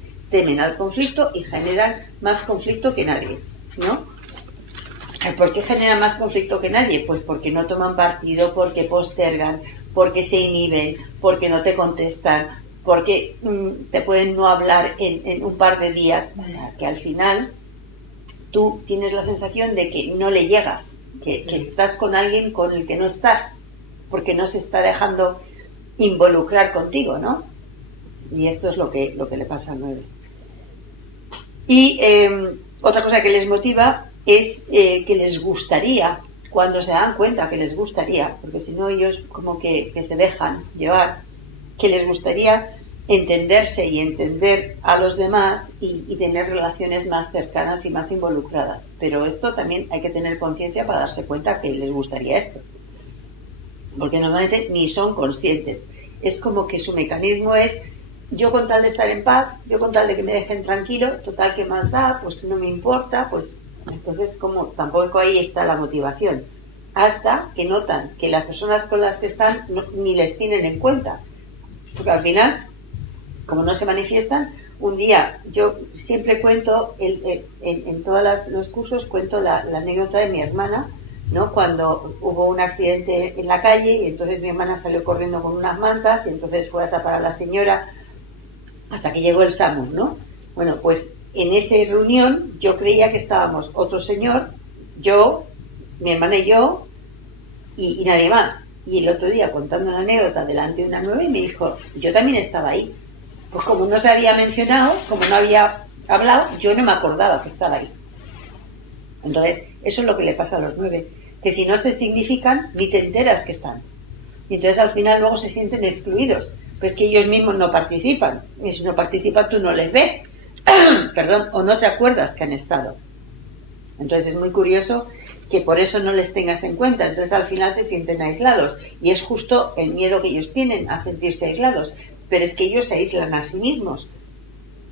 al conflicto y generan más conflicto que nadie, ¿no? ¿Por qué generan más conflicto que nadie? Pues porque no toman partido, porque postergan, porque se inhiben, porque no te contestan, porque te pueden no hablar en un par de días. O sea, que al final tú tienes la sensación de que no le llegas, que estás con alguien con el que no estás, porque no se está dejando involucrar contigo, ¿no? Y esto es lo que le pasa al 9. Y otra cosa que les motiva es que les gustaría, cuando se dan cuenta que les gustaría, porque si no ellos como que se dejan llevar, que les gustaría entenderse y entender a los demás y tener relaciones más cercanas y más involucradas. Pero esto también hay que tener conciencia para darse cuenta que les gustaría esto. Porque normalmente ni son conscientes. Es como que su mecanismo es: yo con tal de estar en paz, yo con tal de que me dejen tranquilo, total, ¿qué más da? Pues no me importa, pues entonces como tampoco ahí está la motivación. Hasta que notan que las personas con las que están ni les tienen en cuenta. Porque al final, como no se manifiestan, un día, yo siempre cuento, en todos los cursos cuento la anécdota de mi hermana, ¿no? Cuando hubo un accidente en la calle y entonces mi hermana salió corriendo con unas mantas y entonces fue a tapar a la señora hasta que llegó el SAMU, ¿no? Bueno, pues en esa reunión yo creía que estábamos otro señor, yo, mi hermana y yo, y nadie más. Y el otro día, contando la anécdota delante de una 9, me dijo: yo también estaba ahí. Pues como no se había mencionado, como no había hablado, yo no me acordaba que estaba ahí. Entonces, eso es lo que le pasa a los 9, que si no se significan, ni te enteras que están. Y entonces al final luego se sienten excluidos. Pues que ellos mismos no participan. Y si no participan, tú no les ves. Perdón, o no te acuerdas que han estado. Entonces es muy curioso que por eso no les tengas en cuenta. Entonces al final se sienten aislados. Y es justo el miedo que ellos tienen a sentirse aislados. Pero es que ellos se aíslan a sí mismos.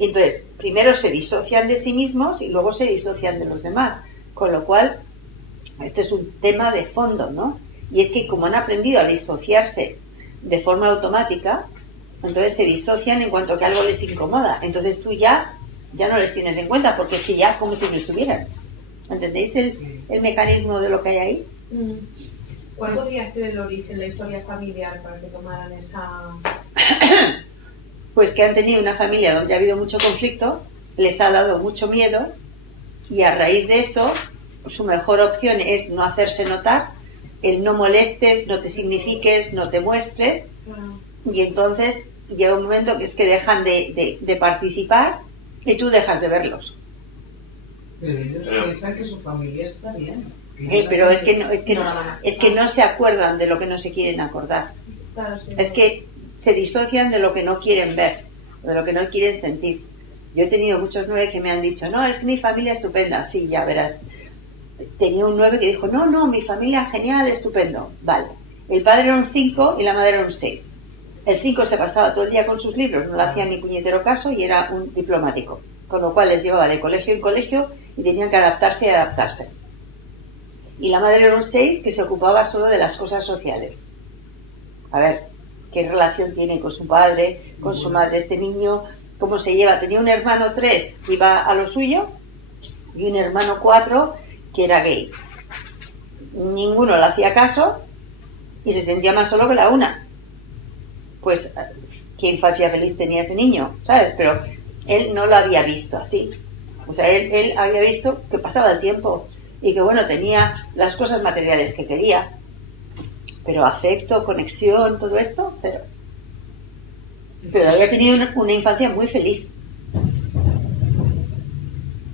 Entonces, primero se disocian de sí mismos y luego se disocian de los demás. Con lo cual, este es un tema de fondo, ¿no? Y es que como han aprendido a disociarse de forma automática, entonces se disocian en cuanto que algo les incomoda. Entonces tú ya no les tienes en cuenta, porque es que ya como si no estuvieran. ¿Entendéis el mecanismo de lo que hay ahí? ¿Cuál podría ser el origen, la historia familiar para que tomaran esa...? Pues que han tenido una familia donde ha habido mucho conflicto, les ha dado mucho miedo y a raíz de eso su mejor opción es no hacerse notar, el no molestes, no te signifiques, no te muestres, y entonces llega un momento que es que dejan de participar y tú dejas de verlos. Pero ellos piensan que su familia está bien. Pero es que no se acuerdan de lo que no se quieren acordar. Claro, sí. Es que se disocian de lo que no quieren ver, de lo que no quieren sentir. Yo he tenido muchos 9 que me han dicho: no, es que mi familia es estupenda. Sí, ya verás. Tenía un 9 que dijo: no, mi familia genial, estupendo. Vale. El padre era un 5 y la madre era un 6. El 5 se pasaba todo el día con sus libros, no le hacían ni puñetero caso y era un diplomático. Con lo cual les llevaba de colegio en colegio y tenían que adaptarse y adaptarse. Y la madre era un 6 que se ocupaba solo de las cosas sociales. A ver, ¿qué relación tiene con su padre, con su madre este niño? ¿Cómo se lleva? Tenía un hermano 3 que iba a lo suyo y un hermano 4 que era gay. Ninguno le hacía caso y se sentía más solo que la una. Pues, ¿qué infancia feliz tenía ese niño? ¿Sabes? Pero él no lo había visto así. O sea, él había visto que pasaba el tiempo y que, bueno, tenía las cosas materiales que quería. Pero afecto, conexión, todo esto, cero. Pero había tenido una infancia muy feliz.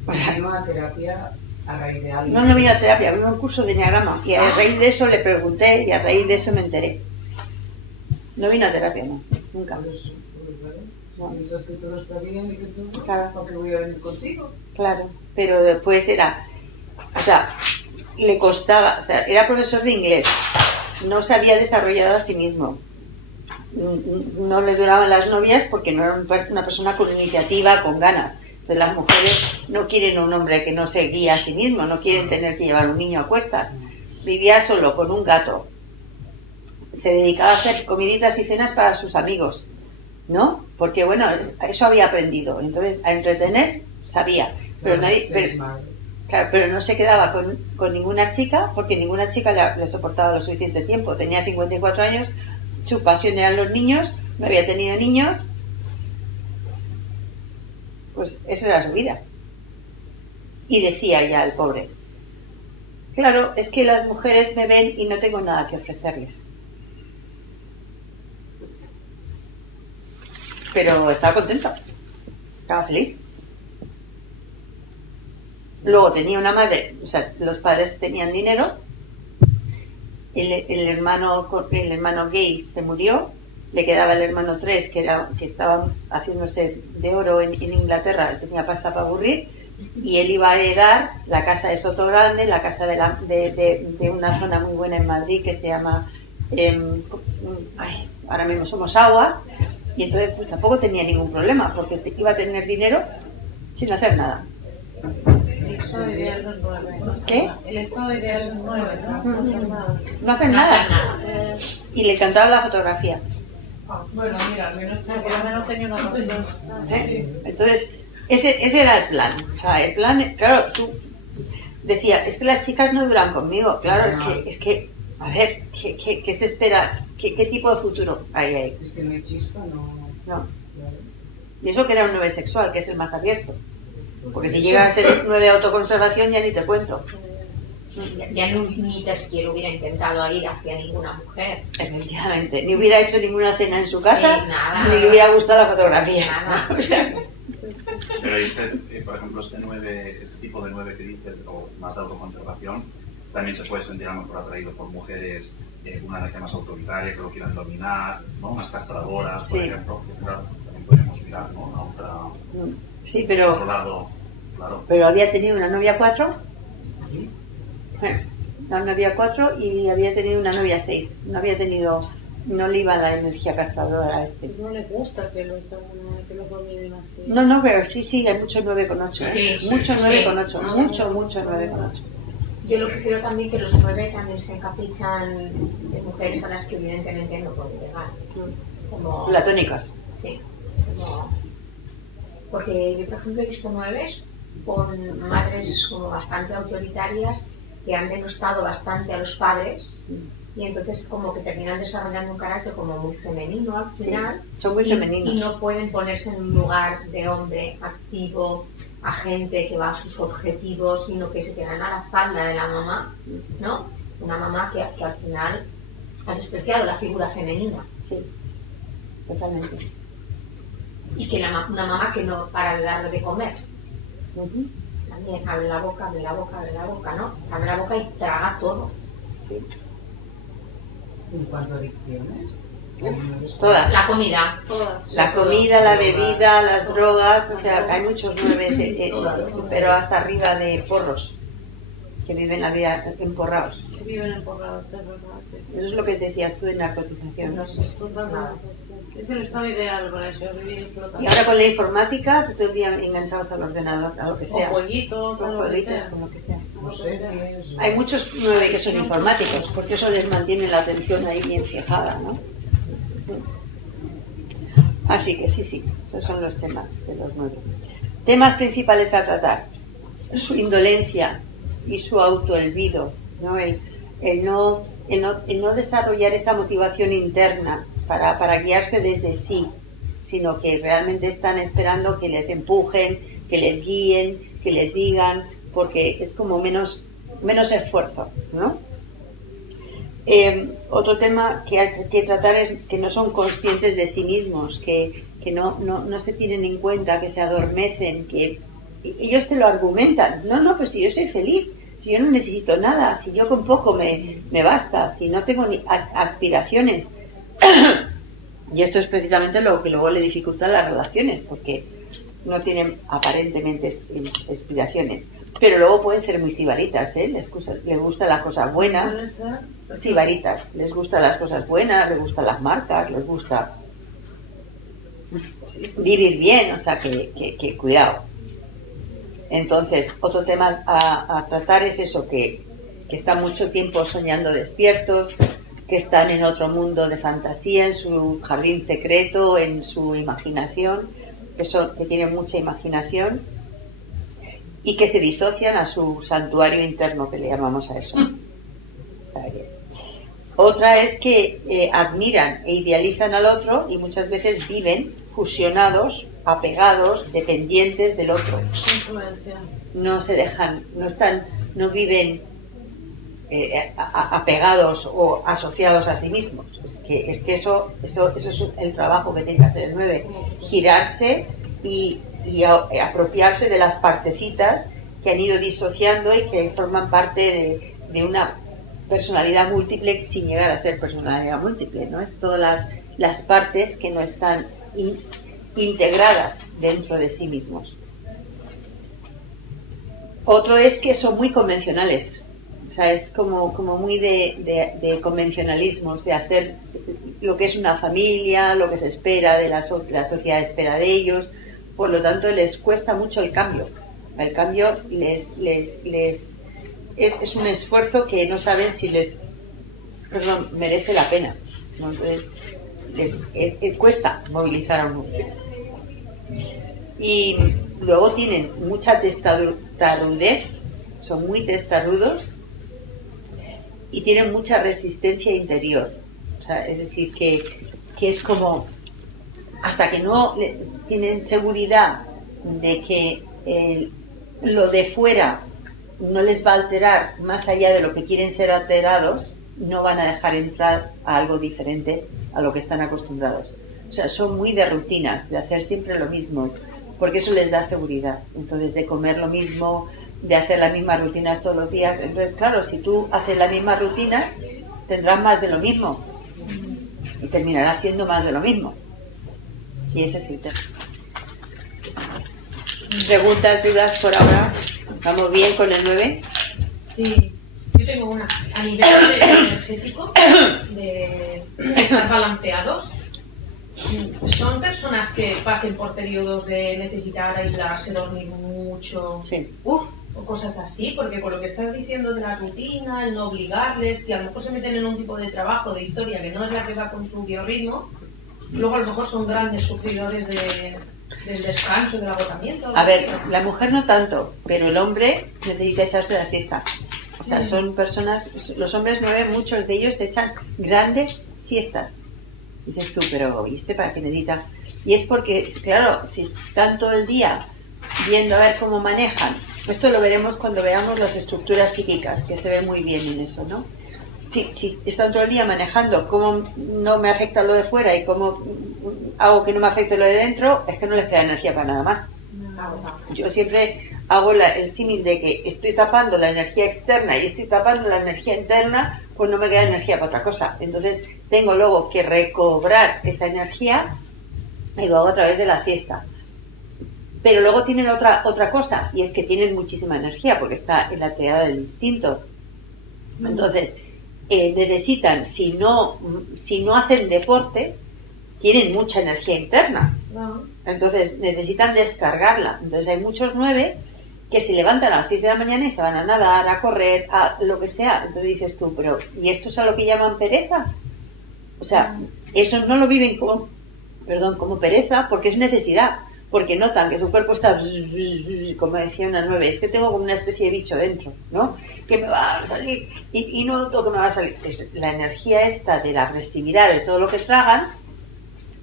La terapia A raíz de algo. No vino a terapia, vino a un curso de enneagrama y a raíz de eso le pregunté y a raíz de eso me enteré. No vino a terapia, no, nunca. Por eso, claro. No. Piensas que todo está bien y que todo. Claro. ¿Para qué voy a venir contigo? Claro, pero después era, o sea, le costaba, o sea, era profesor de inglés, no se había desarrollado a sí mismo, no le duraban las novias porque no era una persona con iniciativa, con ganas. Entonces las mujeres no quieren un hombre que no se guía a sí mismo, no quieren tener que llevar un niño a cuestas. Vivía solo con un gato, se dedicaba a hacer comiditas y cenas para sus amigos, ¿no? Porque bueno, eso había aprendido, entonces a entretener sabía, pero nadie, claro, pero no se quedaba con ninguna chica porque ninguna chica le soportaba lo suficiente tiempo. Tenía 54 años, su pasión eran los niños, no había tenido niños, pues eso era su vida. Y decía ya el pobre, claro, es que las mujeres me ven y no tengo nada que ofrecerles. Pero estaba contento, estaba feliz. Luego tenía una madre, o sea, los padres tenían dinero, el hermano gay se murió, le quedaba el hermano 3 que estaba haciéndose de oro en Inglaterra, tenía pasta para aburrir, y él iba a heredar la casa de Sotogrande, la casa de una zona muy buena en Madrid que se llama, ahora mismo somos Agua, y entonces pues tampoco tenía ningún problema, porque iba a tener dinero sin hacer nada. El estado ideal no es 9. ¿Qué? El estado ideal es 9, ¿no? No hacer nada. No hacer nada. Y le encantaba la fotografía. Bueno, mira, al menos Por lo menos tenía una pasión. Entonces, ese era el plan. O sea, el plan, claro, tú decías, es que las chicas no duran conmigo. Claro, es que a ver, ¿qué se espera? ¿Qué tipo de futuro hay ahí? es que no hay chispa, no. No. Y eso que era un 9 sexual, que es el más abierto. Porque si llega a ser 9 autoconservación ya ni te cuento. Ya ni tan siquiera hubiera intentado ir hacia ninguna mujer. Efectivamente. Ni hubiera hecho ninguna cena en su casa, Sí, nada. ni le hubiera gustado la fotografía. Nada. O sea, Pero por ejemplo, este tipo de 9 que dices, o más de autoconservación, también se puede sentir a lo mejor atraído por mujeres con una energía más autoritaria, que lo quieran dominar, ¿no? Más castradoras, por Sí. ejemplo. Claro, también podemos mirar, ¿no? A sí, otro lado, claro. pero había tenido una novia 4. Una novia 4 y había tenido una novia 6. No le iba la energía castradora a este. No le gusta que los dominen así. No, pero sí, hay mucho 9,8. Sí, Mucho sí, 9,8. sí. Mucho 9,8. Yo lo que creo también que los 9 también se encaprichan de mujeres a las que evidentemente no pueden llegar. Como, Platónicas. sí, porque yo por ejemplo he visto 9 con madres como bastante autoritarias que han denostado bastante a los padres y entonces como que terminan desarrollando un carácter como muy femenino al final. Sí, son muy femeninos. Y no pueden ponerse en un lugar de hombre activo, agente que va a sus objetivos, sino que se quedan a la falda de la mamá, ¿no? Una mamá que al final ha despreciado la figura femenina. Sí, totalmente. Y que una mamá que no para de darle de comer. Ujú. También abre la boca, ¿no? Abre la boca y traga todo. Sí. En cuanto a adicciones, Todas. La comida. Todas. La comida, la bebida, las drogas, o sea, hay muchos 9, pero hasta arriba de porros, que viven la vida emporrados. Que viven emporrados, es verdad. Sí, sí. Eso es lo que decías tú de narcotización. No sé. Totalmente, sí. Es el estado ideal para eso, vivir explotado. Y ahora con la informática, todo el día enganchados al ordenador, a lo que sea. O jueguitos, Con a lo que jueguitos, sea. con lo que sea. no sé qué es. Hay muchos 9 que son informáticos, porque eso les mantiene la atención ahí bien fijada, ¿no? Así que sí, esos son los temas de los 9. Temas principales a tratar: su indolencia y su autoolvido, ¿no? El no desarrollar esa motivación interna para guiarse desde sí, sino que realmente están esperando que les empujen, que les guíen, que les digan, porque es como menos esfuerzo, ¿no? Otro tema que hay que tratar es que no son conscientes de sí mismos, que no se tienen en cuenta, que se adormecen, que ellos te lo argumentan. No, pues si yo soy feliz, si yo no necesito nada, si yo con poco me basta, si no tengo ni aspiraciones. Y esto es precisamente lo que luego le dificulta las relaciones, porque no tienen aparentemente aspiraciones. Pero luego pueden ser muy sibaritas, ¿eh? Les gustan las cosas buenas. Sibaritas, les gustan las cosas buenas, les gustan las marcas, les gusta vivir bien, o sea que cuidado. Entonces, otro tema a tratar es eso, que están mucho tiempo soñando despiertos, que están en otro mundo de fantasía, en su jardín secreto, en su imaginación, que tienen mucha imaginación y que se disocian a su santuario interno, que le llamamos a eso. Otra es que admiran e idealizan al otro y muchas veces viven fusionados, apegados, dependientes del otro. Influencia. No se dejan, no viven apegados o asociados a sí mismos. Es que eso es el trabajo que tiene que hacer el 9, girarse y apropiarse de las partecitas que han ido disociando y que forman parte de una personalidad múltiple sin llegar a ser personalidad múltiple, ¿no? Es todas las partes que no están integradas dentro de sí mismos. Otro es que son muy convencionales, o sea, es como muy de convencionalismos, de hacer lo que es una familia, lo que se espera de la sociedad espera de ellos, por lo tanto les cuesta mucho el cambio. El cambio es un esfuerzo que no saben si merece la pena, ¿no? Entonces cuesta movilizar a uno. Y luego tienen mucha testarudez, son muy testarudos y tienen mucha resistencia interior. O sea, es decir, que es como hasta que no tienen seguridad de que lo de fuera no les va a alterar más allá de lo que quieren ser alterados, no van a dejar entrar a algo diferente a lo que están acostumbrados. O sea, son muy de rutinas, de hacer siempre lo mismo, porque eso les da seguridad. Entonces, de comer lo mismo, de hacer las mismas rutinas todos los días. Entonces, claro, si tú haces la misma rutina, tendrás más de lo mismo y terminarás siendo más de lo mismo. Y ese es el tema. ¿Preguntas, dudas por ahora? ¿Vamos bien con el 9? Sí, yo tengo una. A nivel energético, de estar balanceados, ¿son personas que pasen por periodos de necesitar aislarse, dormir mucho? Sí. O cosas así, porque con lo que estás diciendo de la rutina, el no obligarles, si a lo mejor se meten en un tipo de trabajo, de historia que no es la que va con su biorritmo, luego a lo mejor son grandes sufridores del descanso, del agotamiento. A ver, la mujer no tanto, pero el hombre necesita echarse la siesta. O sea, son personas, los hombres 9, muchos de ellos echan grandes siestas. Dices tú, pero ¿y este para qué necesita? Y es porque, claro, si están todo el día viendo a ver cómo manejan, esto lo veremos cuando veamos las estructuras psíquicas, que se ve muy bien en eso, ¿no? Si están todo el día manejando cómo no me afecta lo de fuera y cómo hago que no me afecte lo de dentro, es que no les queda energía para nada más. Yo siempre hago el símil de que estoy tapando la energía externa y estoy tapando la energía interna, pues no me queda energía para otra cosa. Entonces tengo luego que recobrar esa energía y lo hago a través de la siesta. Pero luego tienen otra cosa, y es que tienen muchísima energía porque está en la triada del instinto. Entonces necesitan, si no hacen deporte, tienen mucha energía interna. Entonces necesitan descargarla. Entonces hay muchos 9 que se levantan a las 6 de la mañana y se van a nadar, a correr, a lo que sea. Entonces dices tú, pero ¿y esto es a lo que llaman pereza? O sea, eso no lo viven como pereza, porque es necesidad. Porque notan que su cuerpo está, como decía una 9, es que tengo como una especie de bicho dentro, ¿no? Que me va a salir y no noto que me va a salir. Es la energía esta de la agresividad de todo lo que tragan,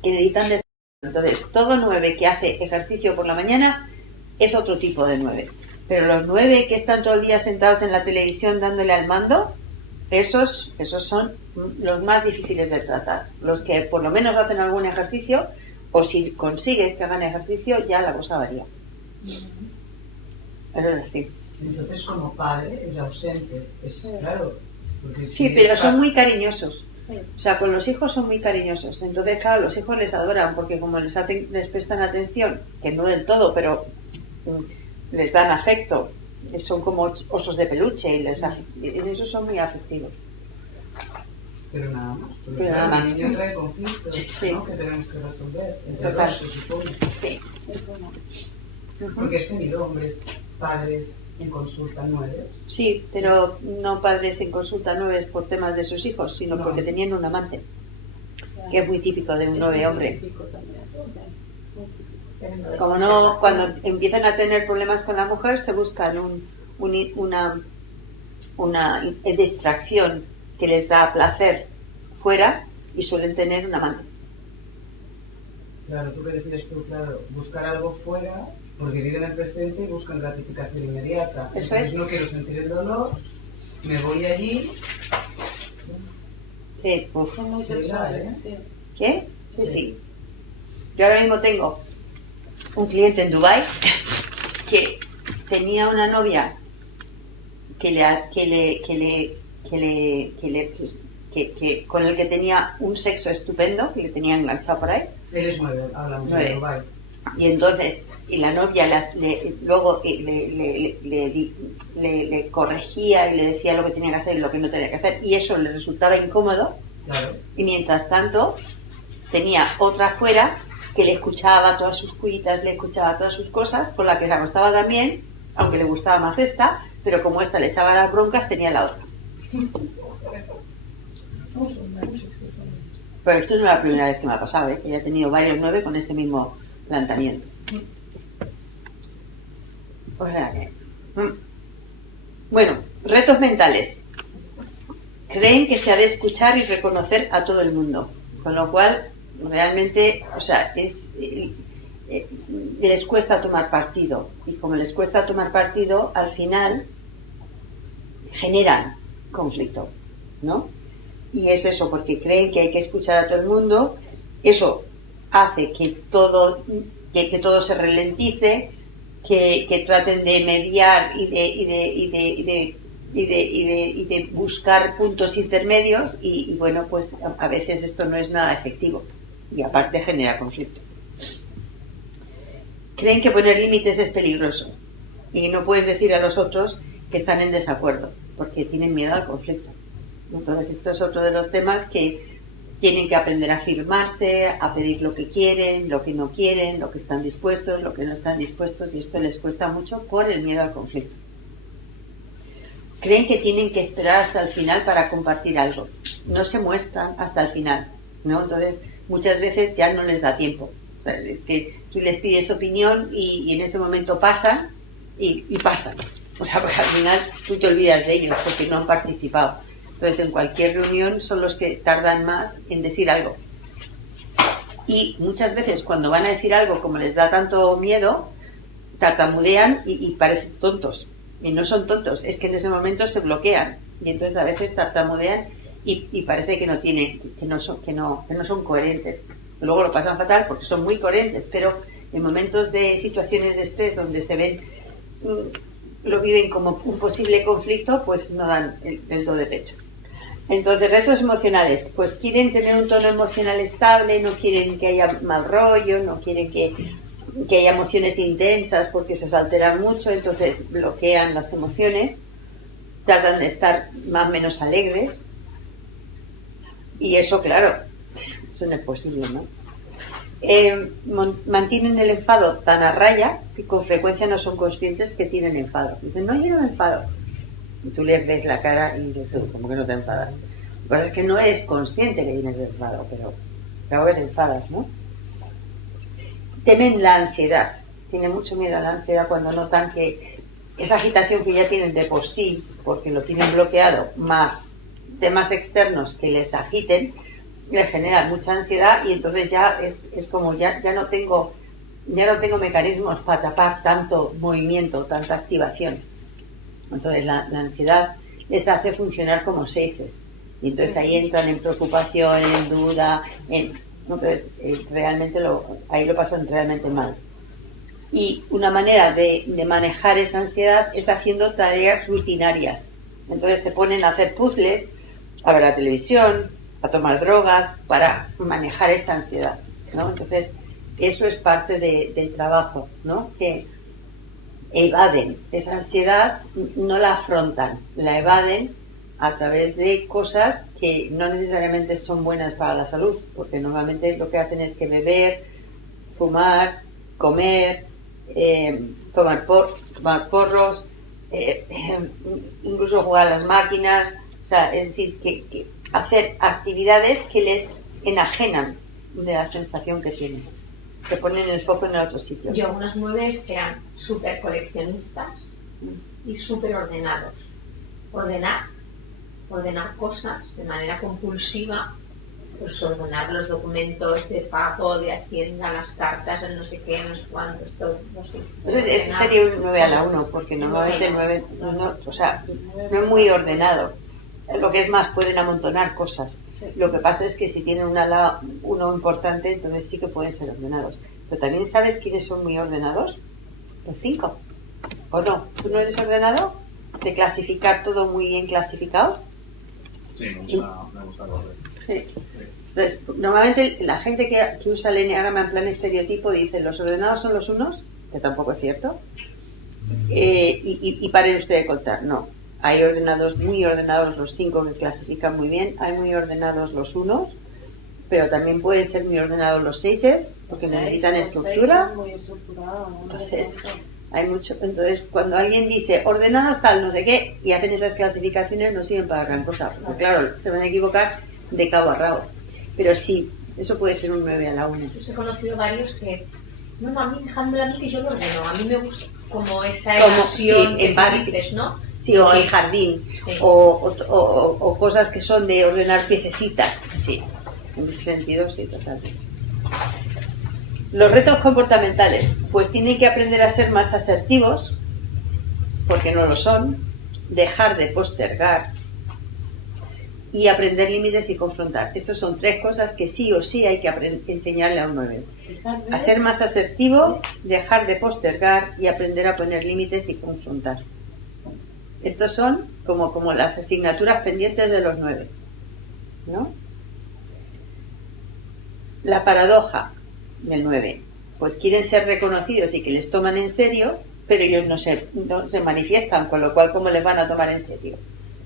que necesitan descanso. Entonces, todo 9 que hace ejercicio por la mañana es otro tipo de 9. Pero los 9 que están todo el día sentados en la televisión dándole al mando, esos son los más difíciles de tratar. Los que por lo menos hacen algún ejercicio, o si consigues que hagan ejercicio, ya la cosa varía. Eso es así. Entonces, como padre, es ausente. Es claro. Porque si Sí, pero es son muy cariñosos. O sea, con los hijos son muy cariñosos. Entonces, claro, los hijos les adoran porque como les prestan atención, que no del todo, pero les dan afecto, son como osos de peluche y en eso son muy afectivos. Pero nada más. Porque, Pero claro, nada más. el niño trae conflictos, Sí. ¿no? Que tenemos que resolver. Entre Total. dos, se supone. Sí. Porque has tenido hombres, padres en consulta 9. Sí, pero no padres en consulta 9 por temas de sus hijos, sino No. porque tenían un amante, que es muy típico de un 9 hombre. Como no, cuando empiezan a tener problemas con la mujer, se buscan una distracción que les da placer fuera y suelen tener un amante. Claro, tú que decías tú, claro, buscar algo fuera, porque viven el presente y buscan gratificación inmediata. Eso Entonces, es. no quiero sentir el dolor, me voy allí. Sí, uf. Son muy Sí, sexuales, ¿eh? sí. ¿Qué? Sí, sí. Yo ahora mismo tengo un cliente en Dubái que tenía una novia con el que tenía un sexo estupendo, que le tenía enganchado por ahí. Él es 9, hablamos 9. de Dubái. Y entonces, y la novia luego le corregía y le decía lo que tenía que hacer y lo que no tenía que hacer, y eso le resultaba incómodo. Claro. Y mientras tanto, tenía otra fuera que le escuchaba todas sus cuitas, le escuchaba todas sus cosas, con la que se acostaba también, aunque le gustaba más esta, pero como esta le echaba las broncas, tenía la otra. Pero esto no es la primera vez que me ha pasado, ¿eh? Que ya he tenido varios 9 con este mismo planteamiento. O sea que... Bueno, retos mentales. Creen que se ha de escuchar y reconocer a todo el mundo, con lo cual realmente, o sea, les cuesta tomar partido, y como les cuesta tomar partido, al final generan conflicto, ¿no? Y es eso, porque creen que hay que escuchar a todo el mundo, eso hace que todo se ralentice, que traten de mediar y de buscar puntos intermedios y bueno, pues a veces esto no es nada efectivo y aparte genera conflicto. Creen que poner límites es peligroso y no pueden decir a los otros que están en desacuerdo porque tienen miedo al conflicto. Entonces esto es otro de los temas que tienen que aprender a afirmarse, a pedir lo que quieren, lo que no quieren, lo que están dispuestos, lo que no están dispuestos, y esto les cuesta mucho por el miedo al conflicto. Creen que tienen que esperar hasta el final para compartir algo. No se muestran hasta el final, ¿no? Entonces, muchas veces ya no les da tiempo. O sea, que tú les pides opinión y en ese momento pasan y pasan. O sea, porque al final tú te olvidas de ellos porque no han participado. Entonces, en cualquier reunión son los que tardan más en decir algo. Y muchas veces cuando van a decir algo, como les da tanto miedo, tartamudean y parecen tontos. Y no son tontos, es que en ese momento se bloquean. Y entonces a veces tartamudean y parece que no son coherentes. Luego lo pasan fatal porque son muy coherentes, pero en momentos de situaciones de estrés donde se ven, lo viven como un posible conflicto, pues no dan el do de pecho. Entonces, retos emocionales, pues quieren tener un tono emocional estable, no quieren que haya mal rollo, no quieren que haya emociones intensas porque se alteran mucho, entonces bloquean las emociones, tratan de estar más o menos alegres, y eso, claro, eso no es posible, ¿no? Mantienen el enfado tan a raya que con frecuencia no son conscientes que tienen enfado. Dicen, no, yo no me enfado. Y tú les ves la cara y dices tú, como que no te enfadas. Lo que pasa es que no eres consciente que tienes enfado, pero ahora te enfadas, ¿no? Temen la ansiedad. Tienen mucho miedo a la ansiedad cuando notan que esa agitación que ya tienen de por sí, porque lo tienen bloqueado, más temas externos que les agiten, les genera mucha ansiedad y entonces ya es como ya no tengo mecanismos para tapar tanto movimiento, tanta activación. Entonces la ansiedad les hace funcionar como seises y entonces ahí entran en preocupación, en duda, entonces realmente ahí lo pasan realmente mal. Y una manera de manejar esa ansiedad es haciendo tareas rutinarias. Entonces se ponen a hacer puzzles, a ver la televisión, a tomar drogas para manejar esa ansiedad, ¿no? Entonces eso es parte del trabajo, ¿no? Que evaden esa ansiedad, no la afrontan, la evaden a través de cosas que no necesariamente son buenas para la salud, porque normalmente lo que hacen es que beber, fumar, comer, tomar porros, incluso jugar a las máquinas, o sea, es decir, que hacer actividades que les enajenan de la sensación que tienen, que ponen el foco en el otro sitio. Yo unas 9 que eran súper coleccionistas y súper ordenados. Ordenar cosas de manera compulsiva, pues ordenar los documentos de pago, de Hacienda, las cartas, el no sé qué, no sé cuánto, todo, no sé. Entonces ese sería un 9 a la 1, porque normalmente 9 no, o sea, no es muy ordenado. Lo que es más, pueden amontonar cosas. Lo que pasa es que si tienen uno importante, entonces sí que pueden ser ordenados. Pero también sabes quiénes son muy ordenados. Los 5. ¿O no? ¿Tú no eres ordenado? ¿De clasificar todo muy bien clasificado? Sí, me gusta el orden. Sí. Entonces, normalmente la gente que usa el enneagrama en plan estereotipo dice los ordenados son los unos, que tampoco es cierto, y paren usted de contar. No, hay ordenados, muy ordenados los 5 que clasifican muy bien, hay muy ordenados los unos, pero también pueden ser muy ordenados los 6, porque necesitan estructura. Entonces, hay mucho. Entonces, cuando alguien dice ordenados tal, no sé qué, y hacen esas clasificaciones, no sirven para gran cosa, porque claro, se van a equivocar de cabo a rabo. Pero sí, eso puede ser un 9 a la 1. Yo he conocido varios que, no, a mí dejádmelo a mí que yo lo ordeno, a mí me gusta como esa Como, evasión sí, que tú dices, ¿no? Sí, o el jardín, sí. o cosas que son de ordenar piececitas, sí, en ese sentido sí, totalmente. Los retos comportamentales, pues tienen que aprender a ser más asertivos, porque no lo son, dejar de postergar y aprender límites y confrontar. Estas son 3 cosas que sí o sí hay que enseñarle a un 9. A ser más asertivo, dejar de postergar y aprender a poner límites y confrontar. Estos son como las asignaturas pendientes de los 9, ¿no? La paradoja del 9, pues quieren ser reconocidos y que les toman en serio, pero ellos no se manifiestan, con lo cual ¿cómo les van a tomar en serio?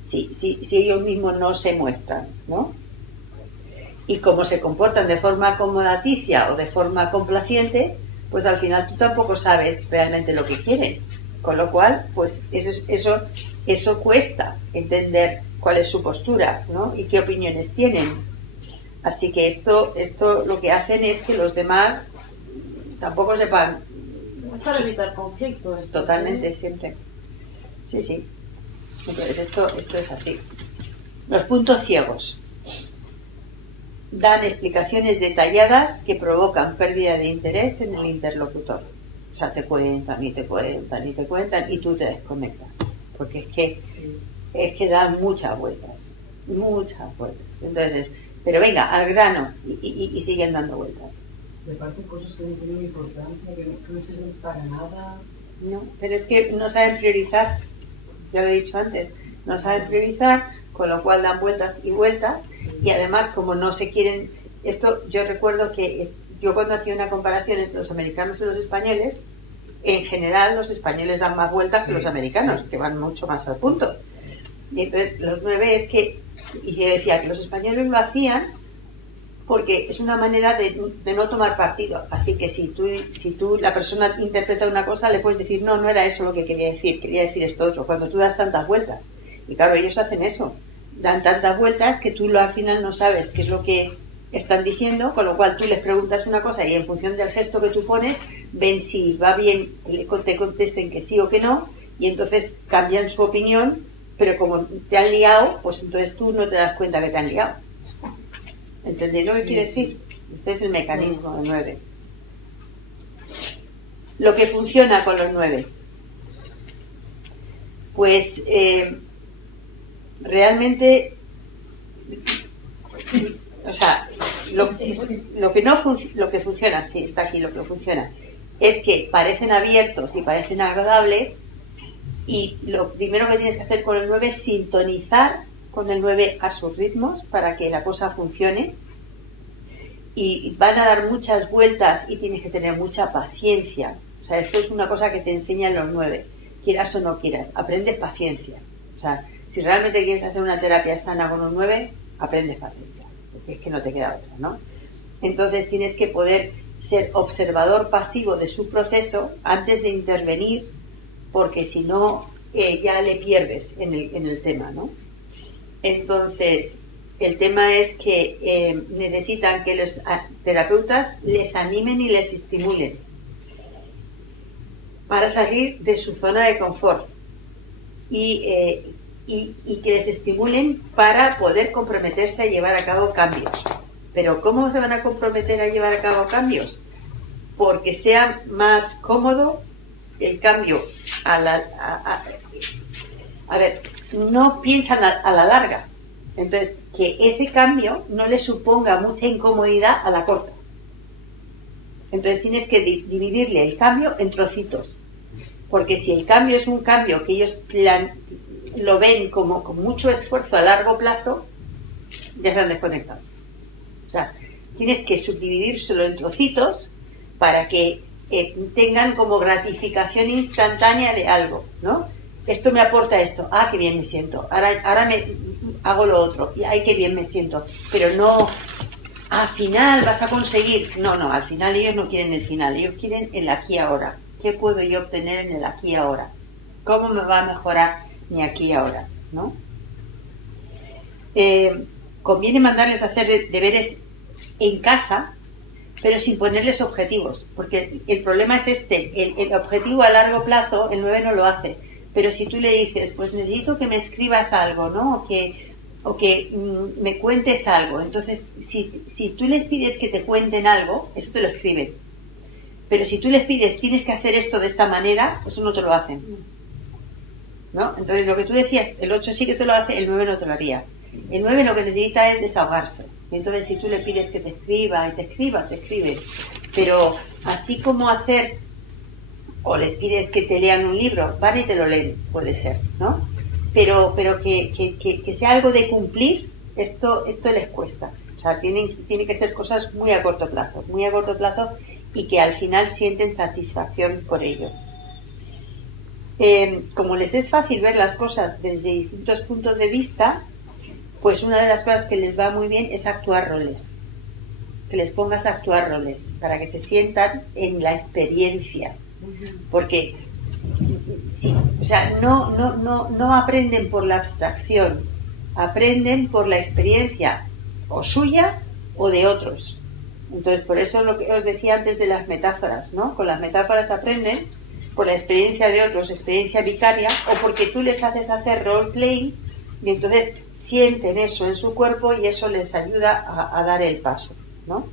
Si ellos mismos no se muestran, ¿no? Y como se comportan de forma acomodaticia o de forma complaciente, pues al final tú tampoco sabes realmente lo que quieren, con lo cual pues eso cuesta entender cuál es su postura, ¿no? Y qué opiniones tienen. Así que esto lo que hacen es que los demás tampoco sepan. Es para evitar conflictos. Totalmente, siempre. Sí. Entonces esto es así. Los puntos ciegos. Dan explicaciones detalladas que provocan pérdida de interés en el interlocutor. O sea, te cuentan y tú te desconectas. Porque es que dan muchas vueltas. Entonces, pero venga, al grano y siguen dando vueltas. De parte cosas que no tienen importancia, que no sirven para nada. No, pero es que no saben priorizar, ya lo he dicho antes, no saben priorizar, con lo cual dan vueltas y vueltas, y además como no se quieren, esto yo recuerdo que yo cuando hacía una comparación entre los americanos y los españoles, en general los españoles dan más vueltas que los americanos, que van mucho más al punto. Y entonces los 9 es que, y yo decía que los españoles lo hacían porque es una manera de no tomar partido. Así que si tú la persona interpreta una cosa, le puedes decir, no era eso lo que quería decir esto otro, cuando tú das tantas vueltas. Y claro, ellos hacen eso, dan tantas vueltas que tú al final no sabes qué es lo que están diciendo, con lo cual tú les preguntas una cosa y en función del gesto que tú pones, ven si va bien, te contesten que sí o que no, y entonces cambian su opinión, pero como te han liado, pues entonces tú no te das cuenta que te han liado. ¿Entendéis lo que quiere decir? Este es el mecanismo de 9. Lo que funciona con los 9. Pues realmente, o sea, lo que funciona, sí, está aquí lo que funciona. es que parecen abiertos y parecen agradables, y lo primero que tienes que hacer con el 9 es sintonizar con el 9 a sus ritmos para que la cosa funcione, y van a dar muchas vueltas y tienes que tener mucha paciencia. O sea, esto es una cosa que te enseñan los 9, quieras o no quieras, aprendes paciencia. O sea, si realmente quieres hacer una terapia sana con un 9, aprendes paciencia, porque es que no te queda otra, ¿no? Entonces tienes que poder ser observador pasivo de su proceso antes de intervenir, porque si no, ya le pierdes en el tema, ¿no? Entonces, el tema es que necesitan que los terapeutas les animen y les estimulen para salir de su zona de confort, y que les estimulen para poder comprometerse a llevar a cabo cambios. Pero ¿cómo se van a comprometer a llevar a cabo cambios? Porque sea más cómodo el cambio a ver, no piensan a la larga. Entonces, que ese cambio no les suponga mucha incomodidad a la corta. Entonces tienes que dividirle el cambio en trocitos. Porque si el cambio es un cambio que ellos lo ven como con mucho esfuerzo a largo plazo, ya se han desconectado. O sea, tienes que subdividírselo en trocitos para que tengan como gratificación instantánea de algo, ¿no? Esto me aporta esto, qué bien me siento, ahora me hago lo otro, y ay, qué bien me siento, pero no, al final vas a conseguir, no, al final ellos no quieren el final, ellos quieren el aquí y ahora. ¿Qué puedo yo obtener en el aquí y ahora? ¿Cómo me va a mejorar mi aquí y ahora? ¿No? Conviene mandarles a hacer deberes en casa, pero sin ponerles objetivos, porque el problema es el objetivo a largo plazo, el 9 no lo hace, pero si tú le dices, pues necesito que me escribas algo, ¿no? O que me cuentes algo, entonces si tú les pides que te cuenten algo, eso te lo escriben. Pero si tú les pides, tienes que hacer esto de esta manera, eso no te lo hacen, ¿no? Entonces, lo que tú decías, el 8 sí que te lo hace, el 9 no te lo haría. El 9 lo que necesita es desahogarse. Entonces, si tú le pides que te escriba, te escribe. Pero así como hacer, o les pides que te lean un libro, van y te lo leen, puede ser, ¿no? Pero que sea algo de cumplir, esto les cuesta. O sea, tiene que ser cosas muy a corto plazo, y que al final sienten satisfacción por ello. Como les es fácil ver las cosas desde distintos puntos de vista, pues una de las cosas que les va muy bien es actuar roles. Que les pongas a actuar roles para que se sientan en la experiencia. Porque o sea, no aprenden por la abstracción, aprenden por la experiencia, o suya o de otros. Entonces, por eso lo que os decía antes de las metáforas, ¿no? Con las metáforas aprenden por la experiencia de otros, experiencia vicaria, o porque tú les haces hacer role-playing y entonces sienten eso en su cuerpo y eso les ayuda a dar el paso, ¿no?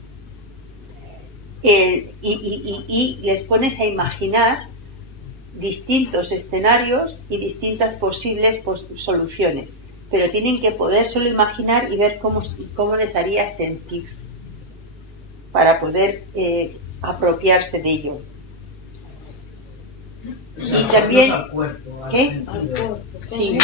Y les pones a imaginar distintos escenarios y distintas posibles soluciones, pero tienen que podérselo imaginar y ver cómo les haría sentir para poder apropiarse de ello. O sea, y también al cuerpo, al ¿qué? sentido. Al cuerpo, Sí.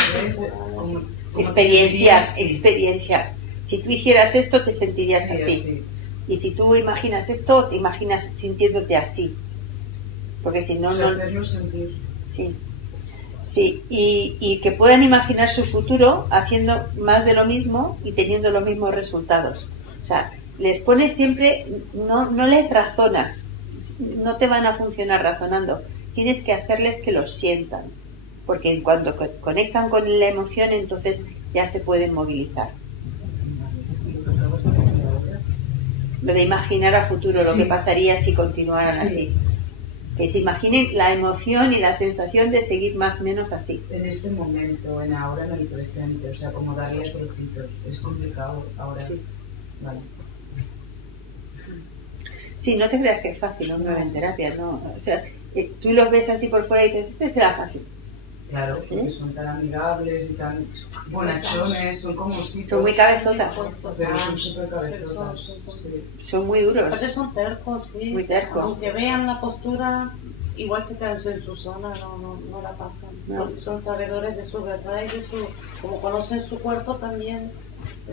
Como experiencia. Si tú hicieras esto, te sentirías sí, así. Y si tú imaginas esto, te imaginas sintiéndote así. Porque si no, no. Hacerlo sentir. Sí, y que puedan imaginar su futuro haciendo más de lo mismo y teniendo los mismos resultados. O sea, les pones siempre, no les razonas, no te van a funcionar razonando, tienes que hacerles que lo sientan, porque en cuanto conectan con la emoción, entonces ya se pueden movilizar. Lo de imaginar a futuro, lo que pasaría si continuaran así. Que se imaginen la emoción y la sensación de seguir más o menos así. En este momento, en ahora, en el presente, o sea, como darle trocitos. Es complicado ahora. Sí. Vale. Sí, no te creas que es fácil, no en terapia, no. O sea, tú los ves así por fuera y dices, este será fácil. Claro, porque son tan amigables y tan buenachones, son como si... Son muy cabezotas, Pero son súper cabezotas. son muy duros. Aparte son tercos, sí. Muy tercos. Aunque vean la postura, igual se quedan en su zona, no la pasan. No. Son sabedores de su verdad y de su... Como conocen su cuerpo también,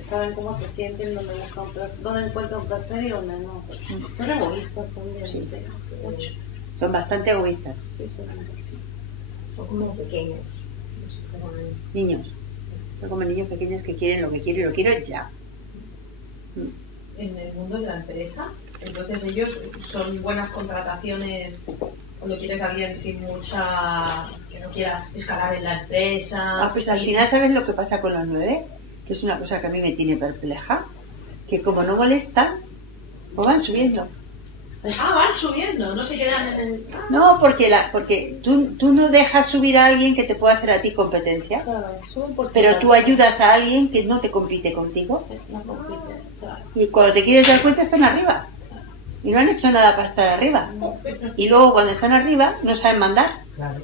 saben cómo se sienten, dónde buscan placer, dónde encuentran placer y dónde no. Son egoístas también, Sí. sí, mucho. Son bastante egoístas. Sí, sí. Son como pequeños. Niños. Son como niños pequeños que quieren lo que quiero y lo quiero ya. En el mundo de la empresa, entonces ellos son buenas contrataciones cuando quieres a alguien sin mucha, que no quiera escalar en la empresa. Pues al final, ¿sabes lo que pasa con los 9? Que es una cosa que a mí me tiene perpleja. Que como no molestan, pues van subiendo. Van subiendo, no se quedan en... No, porque tú no dejas subir a alguien que te pueda hacer a ti competencia, Claro, suben por pero sí tú solos. ayudas a alguien que no te compite contigo. No compiten, claro. Y cuando te quieres dar cuenta están arriba. Y no han hecho nada para estar arriba. Y luego cuando están arriba no saben mandar. Claro.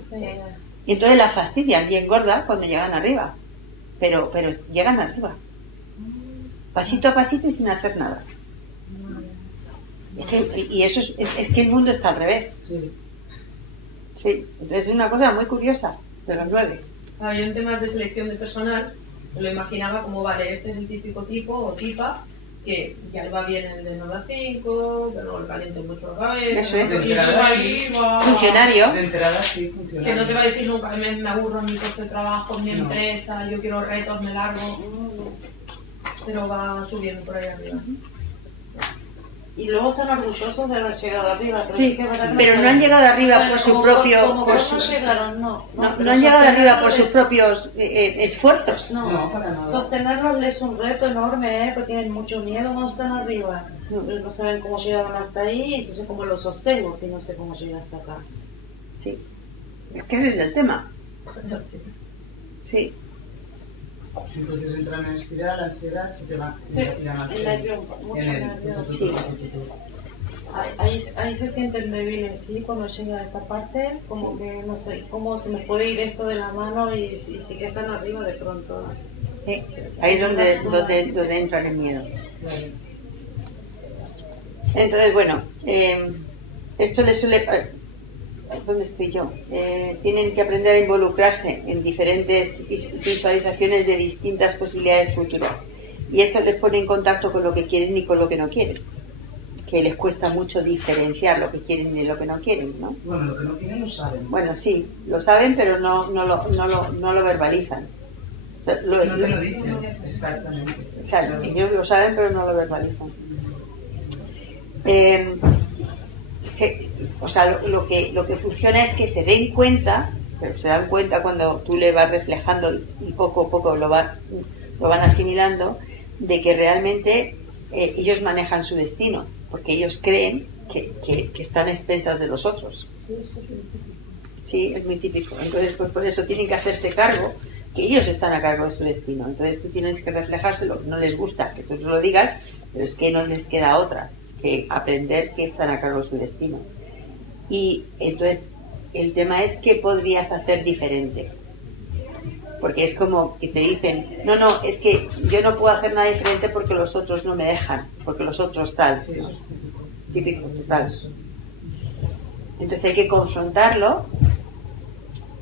Y entonces la fastidian bien gorda cuando llegan arriba. Pero llegan arriba. Pasito a pasito y sin hacer nada. Y eso es que el mundo está al revés. Sí. Sí, entonces es una cosa muy curiosa de los 9. Yo en temas de selección de personal me lo imaginaba como, vale, este es el típico tipo o tipa que ya le va bien el de 9 a 5, pero le caliente mucho la cabeza. Eso es. Y entonces ahí va- Funcionario. De entrada sí funciona. Que no te va a decir nunca, me aburro en mi puesto de trabajo, en mi No. empresa, yo quiero retos, me largo. Pero va subiendo por ahí arriba. Y luego están orgullosos de haber llegado arriba. Pero, Sí, sí que es verdad que pero sé. no han llegado arriba O sea, por su como propio- Como por vos no su- llegaron, no. No pero han llegado arriba por sus sostenerlos propios esfuerzos. No, para nada. Sostenerlos es un reto enorme, porque tienen mucho miedo cuando están arriba. No saben cómo llegaron hasta ahí, entonces cómo lo sostengo si no sé cómo llegué hasta acá. Sí. Es que ese es el tema. Sí. Entonces entran en espiral, ansiedad, se te van Sí, irán al el suelo. nervio, mucho En el nervio, sí. Ahí se sienten débiles, ¿sí? Cuando llega a esta parte, como que no sé, cómo se me puede ir esto de la mano y sí que están arriba de pronto. Sí. Ahí es donde entra el miedo. Entonces, bueno, esto les suele... ¿Dónde estoy yo? Tienen que aprender a involucrarse en diferentes visualizaciones de distintas posibilidades futuras. Y esto les pone en contacto con lo que quieren y con lo que no quieren. Que les cuesta mucho diferenciar lo que quieren y lo que no quieren, ¿no? Bueno, lo que no quieren lo saben. Bueno, sí, lo saben, pero no lo verbalizan. No te lo dicen, exactamente. Claro, ellos lo saben, pero no lo verbalizan. Lo que funciona es que se den cuenta, pero se dan cuenta cuando tú le vas reflejando y poco a poco lo van asimilando, de que realmente ellos manejan su destino, porque ellos creen que están a expensas de los otros. Sí, es muy típico. Entonces, pues por eso tienen que hacerse cargo, que ellos están a cargo de su destino. Entonces tú tienes que reflejárselo. No les gusta que tú lo digas, pero es que no les queda otra que aprender que están a cargo de su destino. Y entonces el tema es qué podrías hacer diferente. Porque es como que te dicen, no, es que yo no puedo hacer nada diferente porque los otros no me dejan, porque los otros tal. Sí, eso es Típico, total. Entonces hay que confrontarlo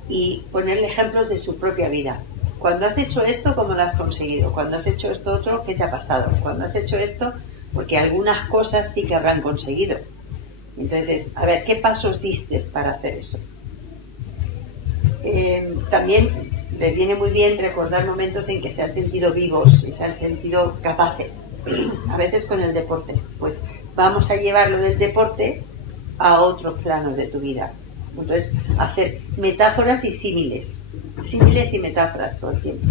y ponerle ejemplos de su propia vida. Cuando has hecho esto, ¿cómo lo has conseguido? Cuando has hecho esto otro, ¿qué te ha pasado? Cuando has hecho esto, porque algunas cosas sí que habrán conseguido. Entonces, a ver, ¿qué pasos diste para hacer eso? También les viene muy bien recordar momentos en que se han sentido vivos y se han sentido capaces. A veces con el deporte. Pues vamos a llevarlo del deporte a otros planos de tu vida. Entonces, hacer metáforas y símiles. Símiles y metáforas todo el tiempo.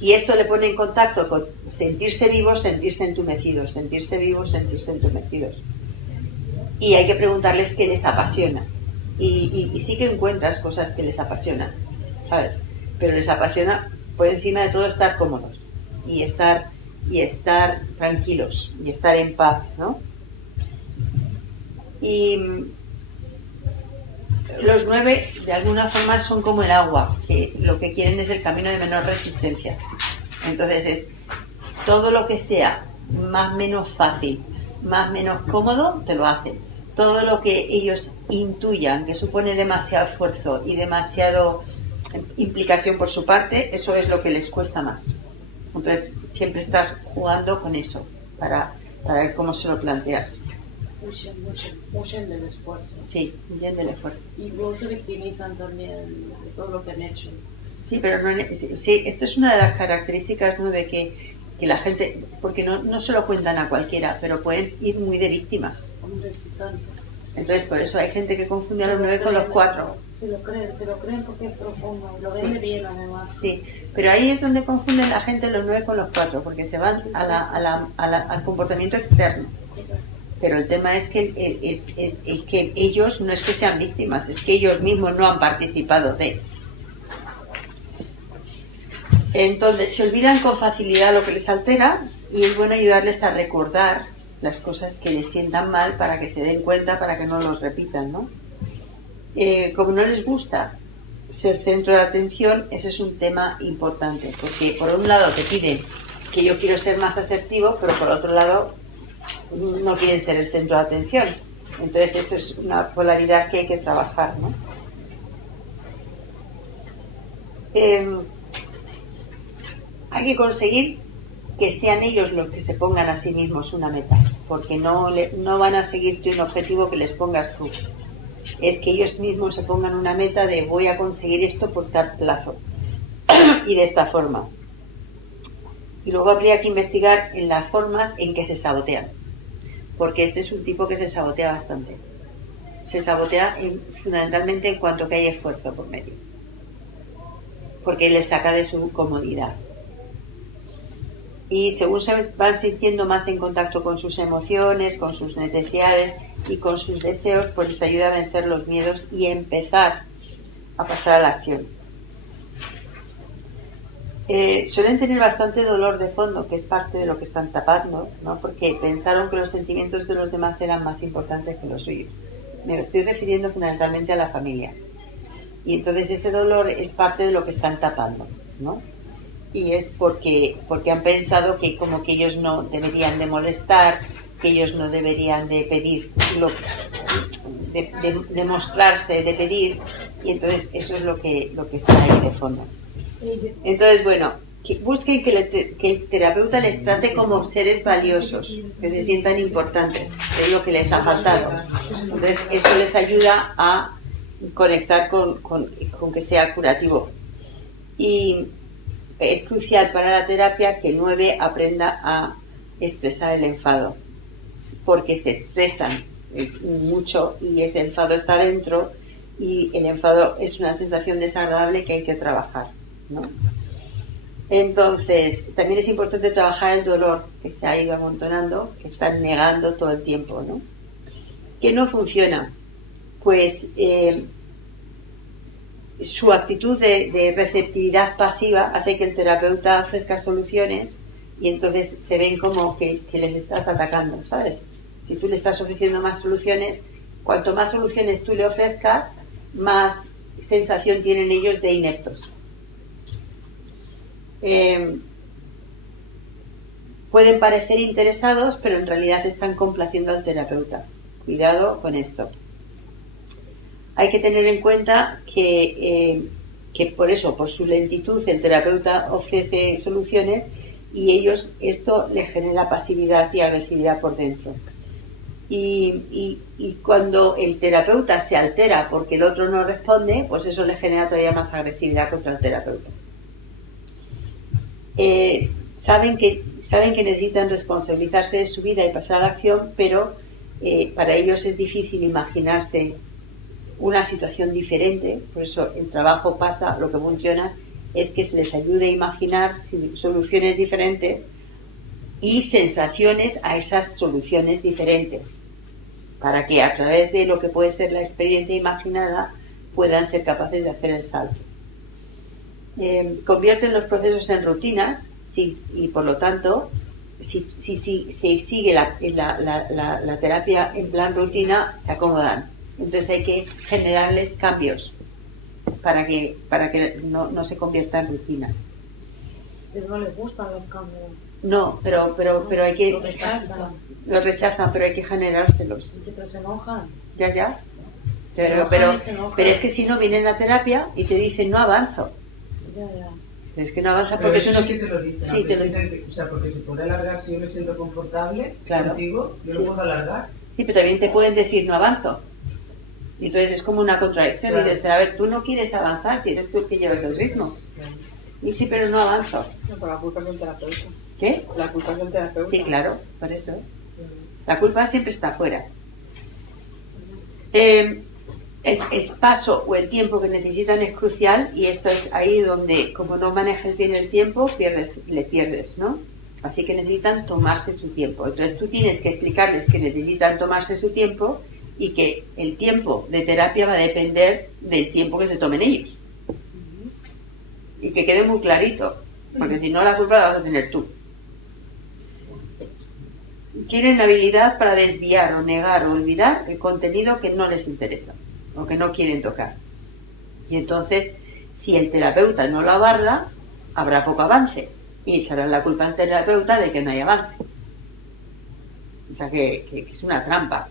Y esto le pone en contacto con sentirse vivos, sentirse entumecidos, sentirse vivos, sentirse entumecidos. Y hay que preguntarles qué les apasiona. Y sí que encuentras cosas que les apasionan, ¿sabes? Pero les apasiona por encima de todo estar cómodos y estar tranquilos y estar en paz, ¿no? Y Los 9 de alguna forma son como el agua, que lo que quieren es el camino de menor resistencia. Entonces es todo lo que sea más menos fácil, más menos cómodo, te lo hacen. Todo lo que ellos intuyan que supone demasiado esfuerzo y demasiado implicación por su parte, eso es lo que les cuesta más. Entonces siempre estás jugando con eso para ver cómo se lo planteas. Huyen del esfuerzo. Sí, huyen del esfuerzo. Y luego se victimizan también de todo lo que han hecho. Sí, pero no, sí, esto es una de las características 9 que la gente, porque no se lo cuentan a cualquiera, pero pueden ir muy de víctimas. Hombre, sí, tanto. Entonces, por eso hay gente que confunde a los 9 con los 4. Se lo creen porque es profundo, lo ven de bien además. Sí, pero ahí es donde confunden la gente los 9 con los 4, porque se van al comportamiento externo. Pero el tema es que, es que ellos no es que sean víctimas, es que ellos mismos no han participado de. Entonces se olvidan con facilidad lo que les altera y es bueno ayudarles a recordar las cosas que les sientan mal para que se den cuenta, para que no los repitan, ¿no? Como no les gusta ser centro de atención, ese es un tema importante, porque por un lado te piden que yo quiero ser más asertivo, pero por otro lado no quieren ser el centro de atención. Entonces eso es una polaridad que hay que trabajar, ¿no? Hay que conseguir que sean ellos los que se pongan a sí mismos una meta, porque no van a seguirte un objetivo que les pongas tú. Es que ellos mismos se pongan una meta de voy a conseguir esto por tal plazo y de esta forma. Y luego habría que investigar en las formas en que se sabotean, porque este es un tipo que se sabotea bastante. Se sabotea fundamentalmente en cuanto que hay esfuerzo por medio, porque les saca de su comodidad. Y según se van sintiendo más en contacto con sus emociones, con sus necesidades y con sus deseos, pues les ayuda a vencer los miedos y empezar a pasar a la acción. Suelen tener bastante dolor de fondo, que es parte de lo que están tapando, ¿no? Porque pensaron que los sentimientos de los demás eran más importantes que los suyos. Me estoy refiriendo fundamentalmente a la familia. Y entonces ese dolor es parte de lo que están tapando, ¿no? Y es porque han pensado que como que ellos no deberían de molestar, que ellos no deberían de pedir, de mostrarse, de pedir, y entonces eso es lo que está ahí de fondo. Entonces, bueno, que busquen que el terapeuta les trate como seres valiosos, que se sientan importantes, que es lo que les ha faltado. Entonces, eso les ayuda a conectar con que sea curativo. Y es crucial para la terapia que el 9 aprenda a expresar el enfado, porque se expresan mucho y ese enfado está dentro y el enfado es una sensación desagradable que hay que trabajar, ¿no? Entonces, también es importante trabajar el dolor que se ha ido amontonando, que están negando todo el tiempo, ¿no? ¿Qué no funciona? Pues su actitud de receptividad pasiva hace que el terapeuta ofrezca soluciones y entonces se ven como que les estás atacando, ¿sabes? Si tú le estás ofreciendo más soluciones, cuanto más soluciones tú le ofrezcas, más sensación tienen ellos de ineptos. Pueden parecer interesados, pero en realidad están complaciendo al terapeuta. Cuidado con esto. Hay que tener en cuenta que por eso, por su lentitud, el terapeuta ofrece soluciones y ellos, esto les genera pasividad y agresividad por dentro. Y cuando el terapeuta se altera porque el otro no responde, pues eso les genera todavía más agresividad contra el terapeuta. Saben que necesitan responsabilizarse de su vida y pasar a la acción, pero para ellos es difícil imaginarse una situación diferente, por eso el trabajo pasa, lo que funciona es que se les ayude a imaginar soluciones diferentes y sensaciones a esas soluciones diferentes, para que a través de lo que puede ser la experiencia imaginada puedan ser capaces de hacer el salto. Convierten los procesos en rutinas y por lo tanto, si se sigue la terapia en plan rutina, se acomodan Entonces hay que generarles cambios para que no se convierta en rutina. Pero no les gustan los cambios. No, pero hay que... Lo rechazan. Lo rechazan, pero hay que generárselos. Pero se enojan. Ya. Se enojan Pero y se enojan. es que si no vienen a terapia y te dicen no avanzo. Ya. Es que no avanza Pero porque eso tú no... sí que te lo dicen, Sí, aunque te lo- sienten o sea, porque se puede alargar si yo me siento confortable Claro. contigo, yo Sí. lo puedo alargar. Sí, pero también te pueden decir no avanzo. Y entonces es como una contradicción. Claro. Y dices, pero a ver, tú no quieres avanzar si eres tú el que llevas el ritmo. Claro. Y sí, pero no avanzo. No, pero la culpa es del terapeuta. ¿Qué? La culpa es del terapeuta. Sí, claro, por eso. La culpa siempre está afuera. El paso o el tiempo que necesitan es crucial y esto es ahí donde, como no manejes bien el tiempo, le pierdes, ¿no? Así que necesitan tomarse su tiempo. Entonces tú tienes que explicarles que necesitan tomarse su tiempo y que el tiempo de terapia va a depender del tiempo que se tomen ellos. Y que quede muy clarito, porque si no la culpa la vas a tener tú. Tienen habilidad para desviar o negar o olvidar el contenido que no les interesa o que no quieren tocar. Y entonces, si el terapeuta no lo abarda, habrá poco avance y echarán la culpa al terapeuta de que no hay avance. O sea que es una trampa,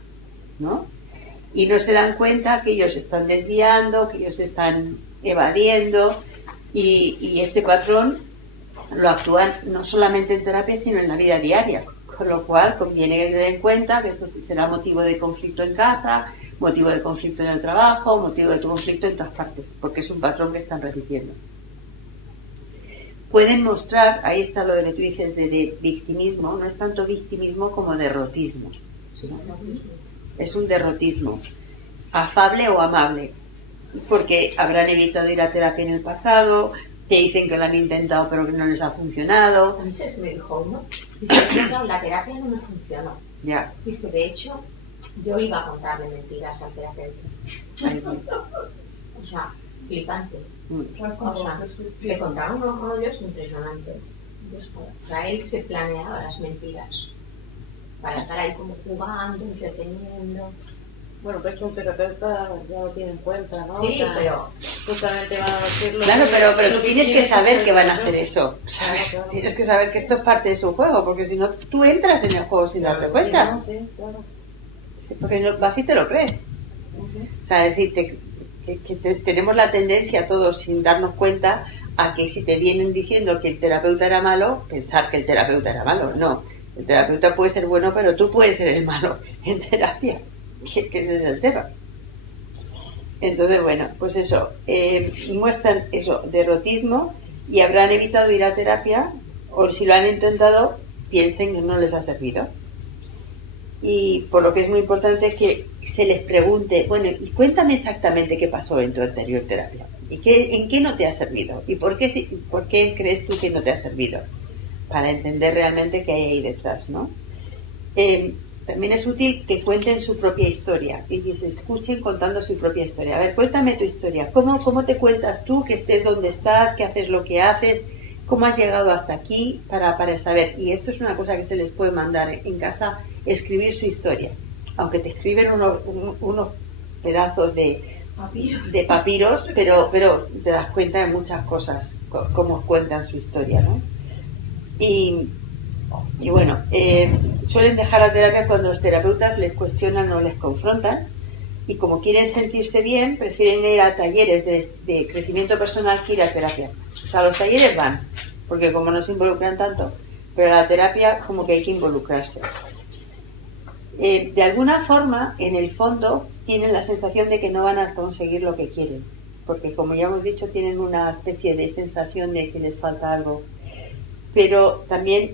¿no? Y no se dan cuenta que ellos están desviando, que ellos están evadiendo y este patrón lo actúan no solamente en terapia, sino en la vida diaria. Con lo cual conviene que se den cuenta que esto será motivo de conflicto en casa, motivo de conflicto en el trabajo, motivo de conflicto en todas partes, porque es un patrón que están repitiendo. Pueden mostrar, ahí está lo de que tú dices de victimismo, no es tanto victimismo como derrotismo. ¿Sí? Es un derrotismo, afable o amable, porque habrán evitado ir a terapia en el pasado, te dicen que lo han intentado pero que no les ha funcionado. A mí se me dijo uno, dice, no, la terapia no me funcionó. Ya. Dice, de hecho, yo iba a contarle mentiras al terapeuta. Ahí va. O sea, flipante. Mm. O sea, le contaba unos rollos impresionantes. Entonces, para él se planeaba las mentiras. Para estar ahí como jugando, entreteniendo. Bueno, pues que un terapeuta ya lo tiene en cuenta, ¿no? Sí, pero justamente va a decirlo. Claro, pero lo tienes que tiene saber que van a hacer, hacer ¿no? eso, ¿sabes? Claro. Tienes que saber que esto es parte de su juego, porque si no, tú entras en el juego sin darte cuenta. Sí, claro. Porque no, así te lo crees. Ujú. O sea, es decir, tenemos la tendencia todos sin darnos cuenta a que si te vienen diciendo que el terapeuta era malo, pensar que el terapeuta era malo. No, el terapeuta puede ser bueno, pero tú puedes ser el malo en terapia, que ese es el tema. Entonces, bueno, pues eso, muestran eso, derrotismo y habrán evitado ir a terapia o si lo han intentado, piensen que no les ha servido. Y por lo que es muy importante que se les pregunte, bueno, y cuéntame exactamente qué pasó en tu anterior terapia y en qué no te ha servido y por qué crees tú que no te ha servido, para entender realmente qué hay ahí detrás, ¿no? También es útil que cuenten su propia historia y que se escuchen contando su propia historia. A ver, cuéntame tu historia. ¿Cómo te cuentas tú que estés donde estás, que haces lo que haces? ¿Cómo has llegado hasta aquí para saber? Y esto es una cosa que se les puede mandar en casa, escribir su historia. Aunque te escriben unos pedazos de papiros, pero te das cuenta de muchas cosas, cómo cuentan su historia, ¿no? Y bueno, suelen dejar la terapia cuando los terapeutas les cuestionan o les confrontan y como quieren sentirse bien, prefieren ir a talleres de crecimiento personal que ir a terapia. O sea, los talleres van, porque como no se involucran tanto, pero la terapia como que hay que involucrarse. De alguna forma, en el fondo, tienen la sensación de que no van a conseguir lo que quieren, porque como ya hemos dicho, tienen una especie de sensación de que les falta algo. Pero también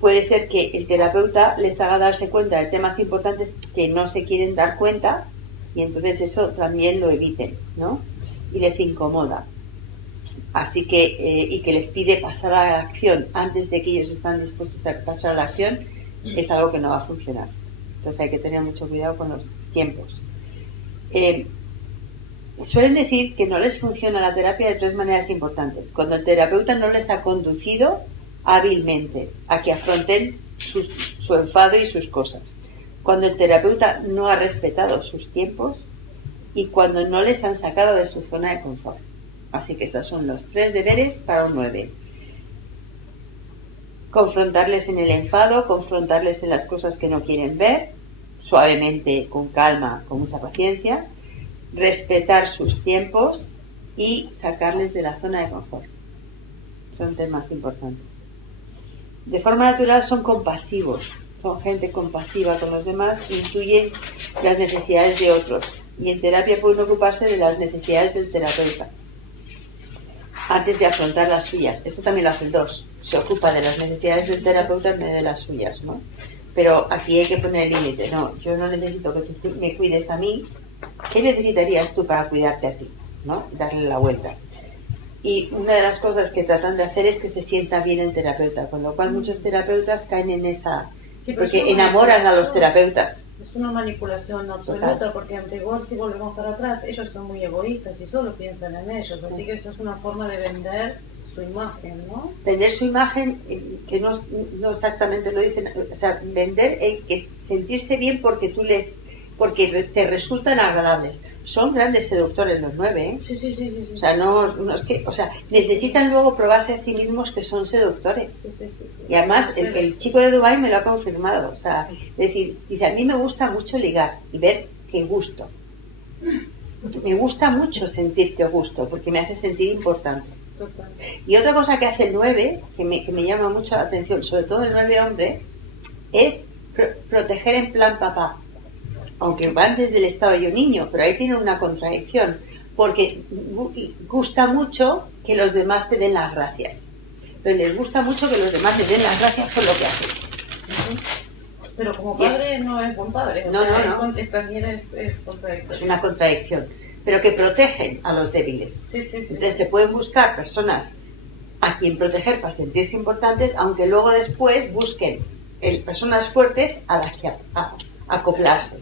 puede ser que el terapeuta les haga darse cuenta de temas importantes que no se quieren dar cuenta y entonces eso también lo eviten, ¿no? Y les incomoda. Así que, y que les pide pasar a la acción antes de que ellos están dispuestos a pasar a la acción, es algo que no va a funcionar. Entonces hay que tener mucho cuidado con los tiempos. Suelen decir que no les funciona la terapia de tres maneras importantes. Cuando el terapeuta no les ha conducido hábilmente a que afronten su enfado y sus cosas. cuando el terapeuta no ha respetado sus tiempos y cuando no les han sacado de su zona de confort. Así que estos son los 3 deberes para un 9. Confrontarles en el enfado, confrontarles en las cosas que no quieren ver, suavemente, con calma, con mucha paciencia, respetar sus tiempos y sacarles de la zona de confort. Son temas importantes. De forma natural son compasivos, son gente compasiva con los demás, incluyen las necesidades de otros y en terapia pueden ocuparse de las necesidades del terapeuta antes de afrontar las suyas. Esto también lo hace el 2, se ocupa de las necesidades del terapeuta en vez de las suyas, ¿no? Pero aquí hay que poner el límite. No, yo no necesito que tú me cuides a mí. ¿Qué necesitarías tú para cuidarte a ti? ¿No? Darle la vuelta. Y una de las cosas que tratan de hacer es que se sienta bien el terapeuta, con lo cual muchos terapeutas caen en esa... Sí, porque enamoran a los terapeutas. Es una manipulación absoluta, Total. porque en rigor, si volvemos para atrás, ellos son muy egoístas y solo piensan en ellos, así que eso es una forma de vender su imagen, ¿no? Vender su imagen, que no exactamente lo dicen, o sea, vender que sentirse bien porque porque te resultan agradables. Son grandes seductores los 9, ¿eh? Sí, sí, sí, sí, sí. O sea, no es que, o sea, necesitan luego probarse a sí mismos que son seductores. Sí, sí, sí. Y además el chico de Dubái me lo ha confirmado. O sea, es decir, dice, a mí me gusta mucho ligar y ver qué gusto. Me gusta mucho sentir qué gusto, porque me hace sentir importante. Total. Y otra cosa que hace el 9, que me llama mucho la atención, sobre todo el 9 hombre, es proteger en plan papá. Aunque van desde el estado de yo niño, pero ahí tiene una contradicción, porque gusta mucho que los demás te den las gracias. Entonces les gusta mucho que los demás te den las gracias por lo que hacen. Pero como padre no es buen padre. No, no. También es contradictorio. Es una contradicción, pero que protegen a los débiles. Sí, sí, sí. Entonces se pueden buscar personas a quien proteger para sentirse importantes, aunque luego después busquen personas fuertes a las que acoplarse.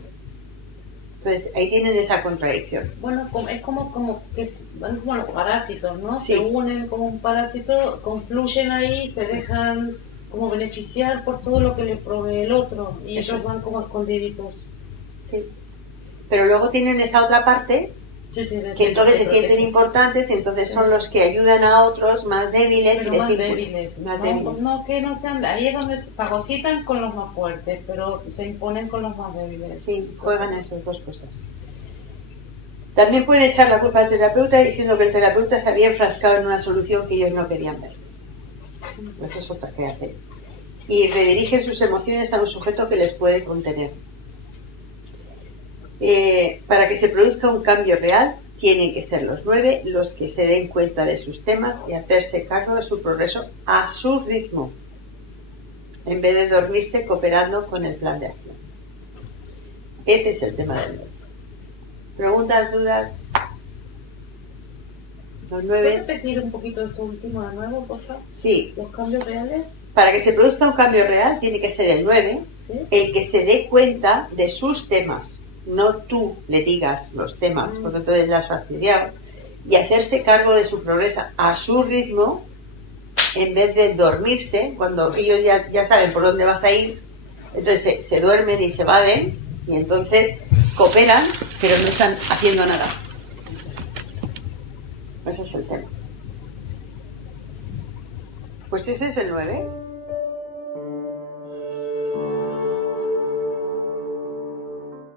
Entonces ahí tienen esa contradicción. Bueno, es como que van como los parásitos, ¿no? Sí. Se unen como un parásito, confluyen ahí, se dejan como beneficiar por todo lo que le provee el otro y Eso ellos es. van como escondiditos. Sí. Pero luego tienen esa otra parte Sí, sí, que entonces se sienten importantes, entonces son los que ayudan a otros más débiles pero y les más impulsan. débiles. Más débiles. No, que no sean, ahí es donde fagocitan con los más fuertes, pero se imponen con los más débiles. Sí, juegan a esas dos cosas. También pueden echar la culpa al terapeuta diciendo que el terapeuta se había enfrascado en una solución que ellos no querían ver. Esa es otra que hacen. Y redirigen sus emociones a un sujeto que les puede contener. Para que se produzca un cambio real, tienen que ser los 9 los que se den cuenta de sus temas y hacerse cargo de su progreso a su ritmo, en vez de dormirse cooperando con el plan de acción. Ese es el tema del 9. ¿Preguntas, dudas? Los 9. ¿Puedes repetir un poquito esto último de nuevo, por favor? Sí, Los cambios reales. para que se produzca un cambio real tiene que ser el 9 ¿Sí? el que se dé cuenta de sus temas. No tú le digas los temas, porque entonces le has fastidiado. Y hacerse cargo de su progreso a su ritmo, en vez de dormirse, cuando ellos ya saben por dónde vas a ir, entonces se duermen y se evaden, y entonces cooperan, pero no están haciendo nada. Ese es el tema. Pues ese es el 9.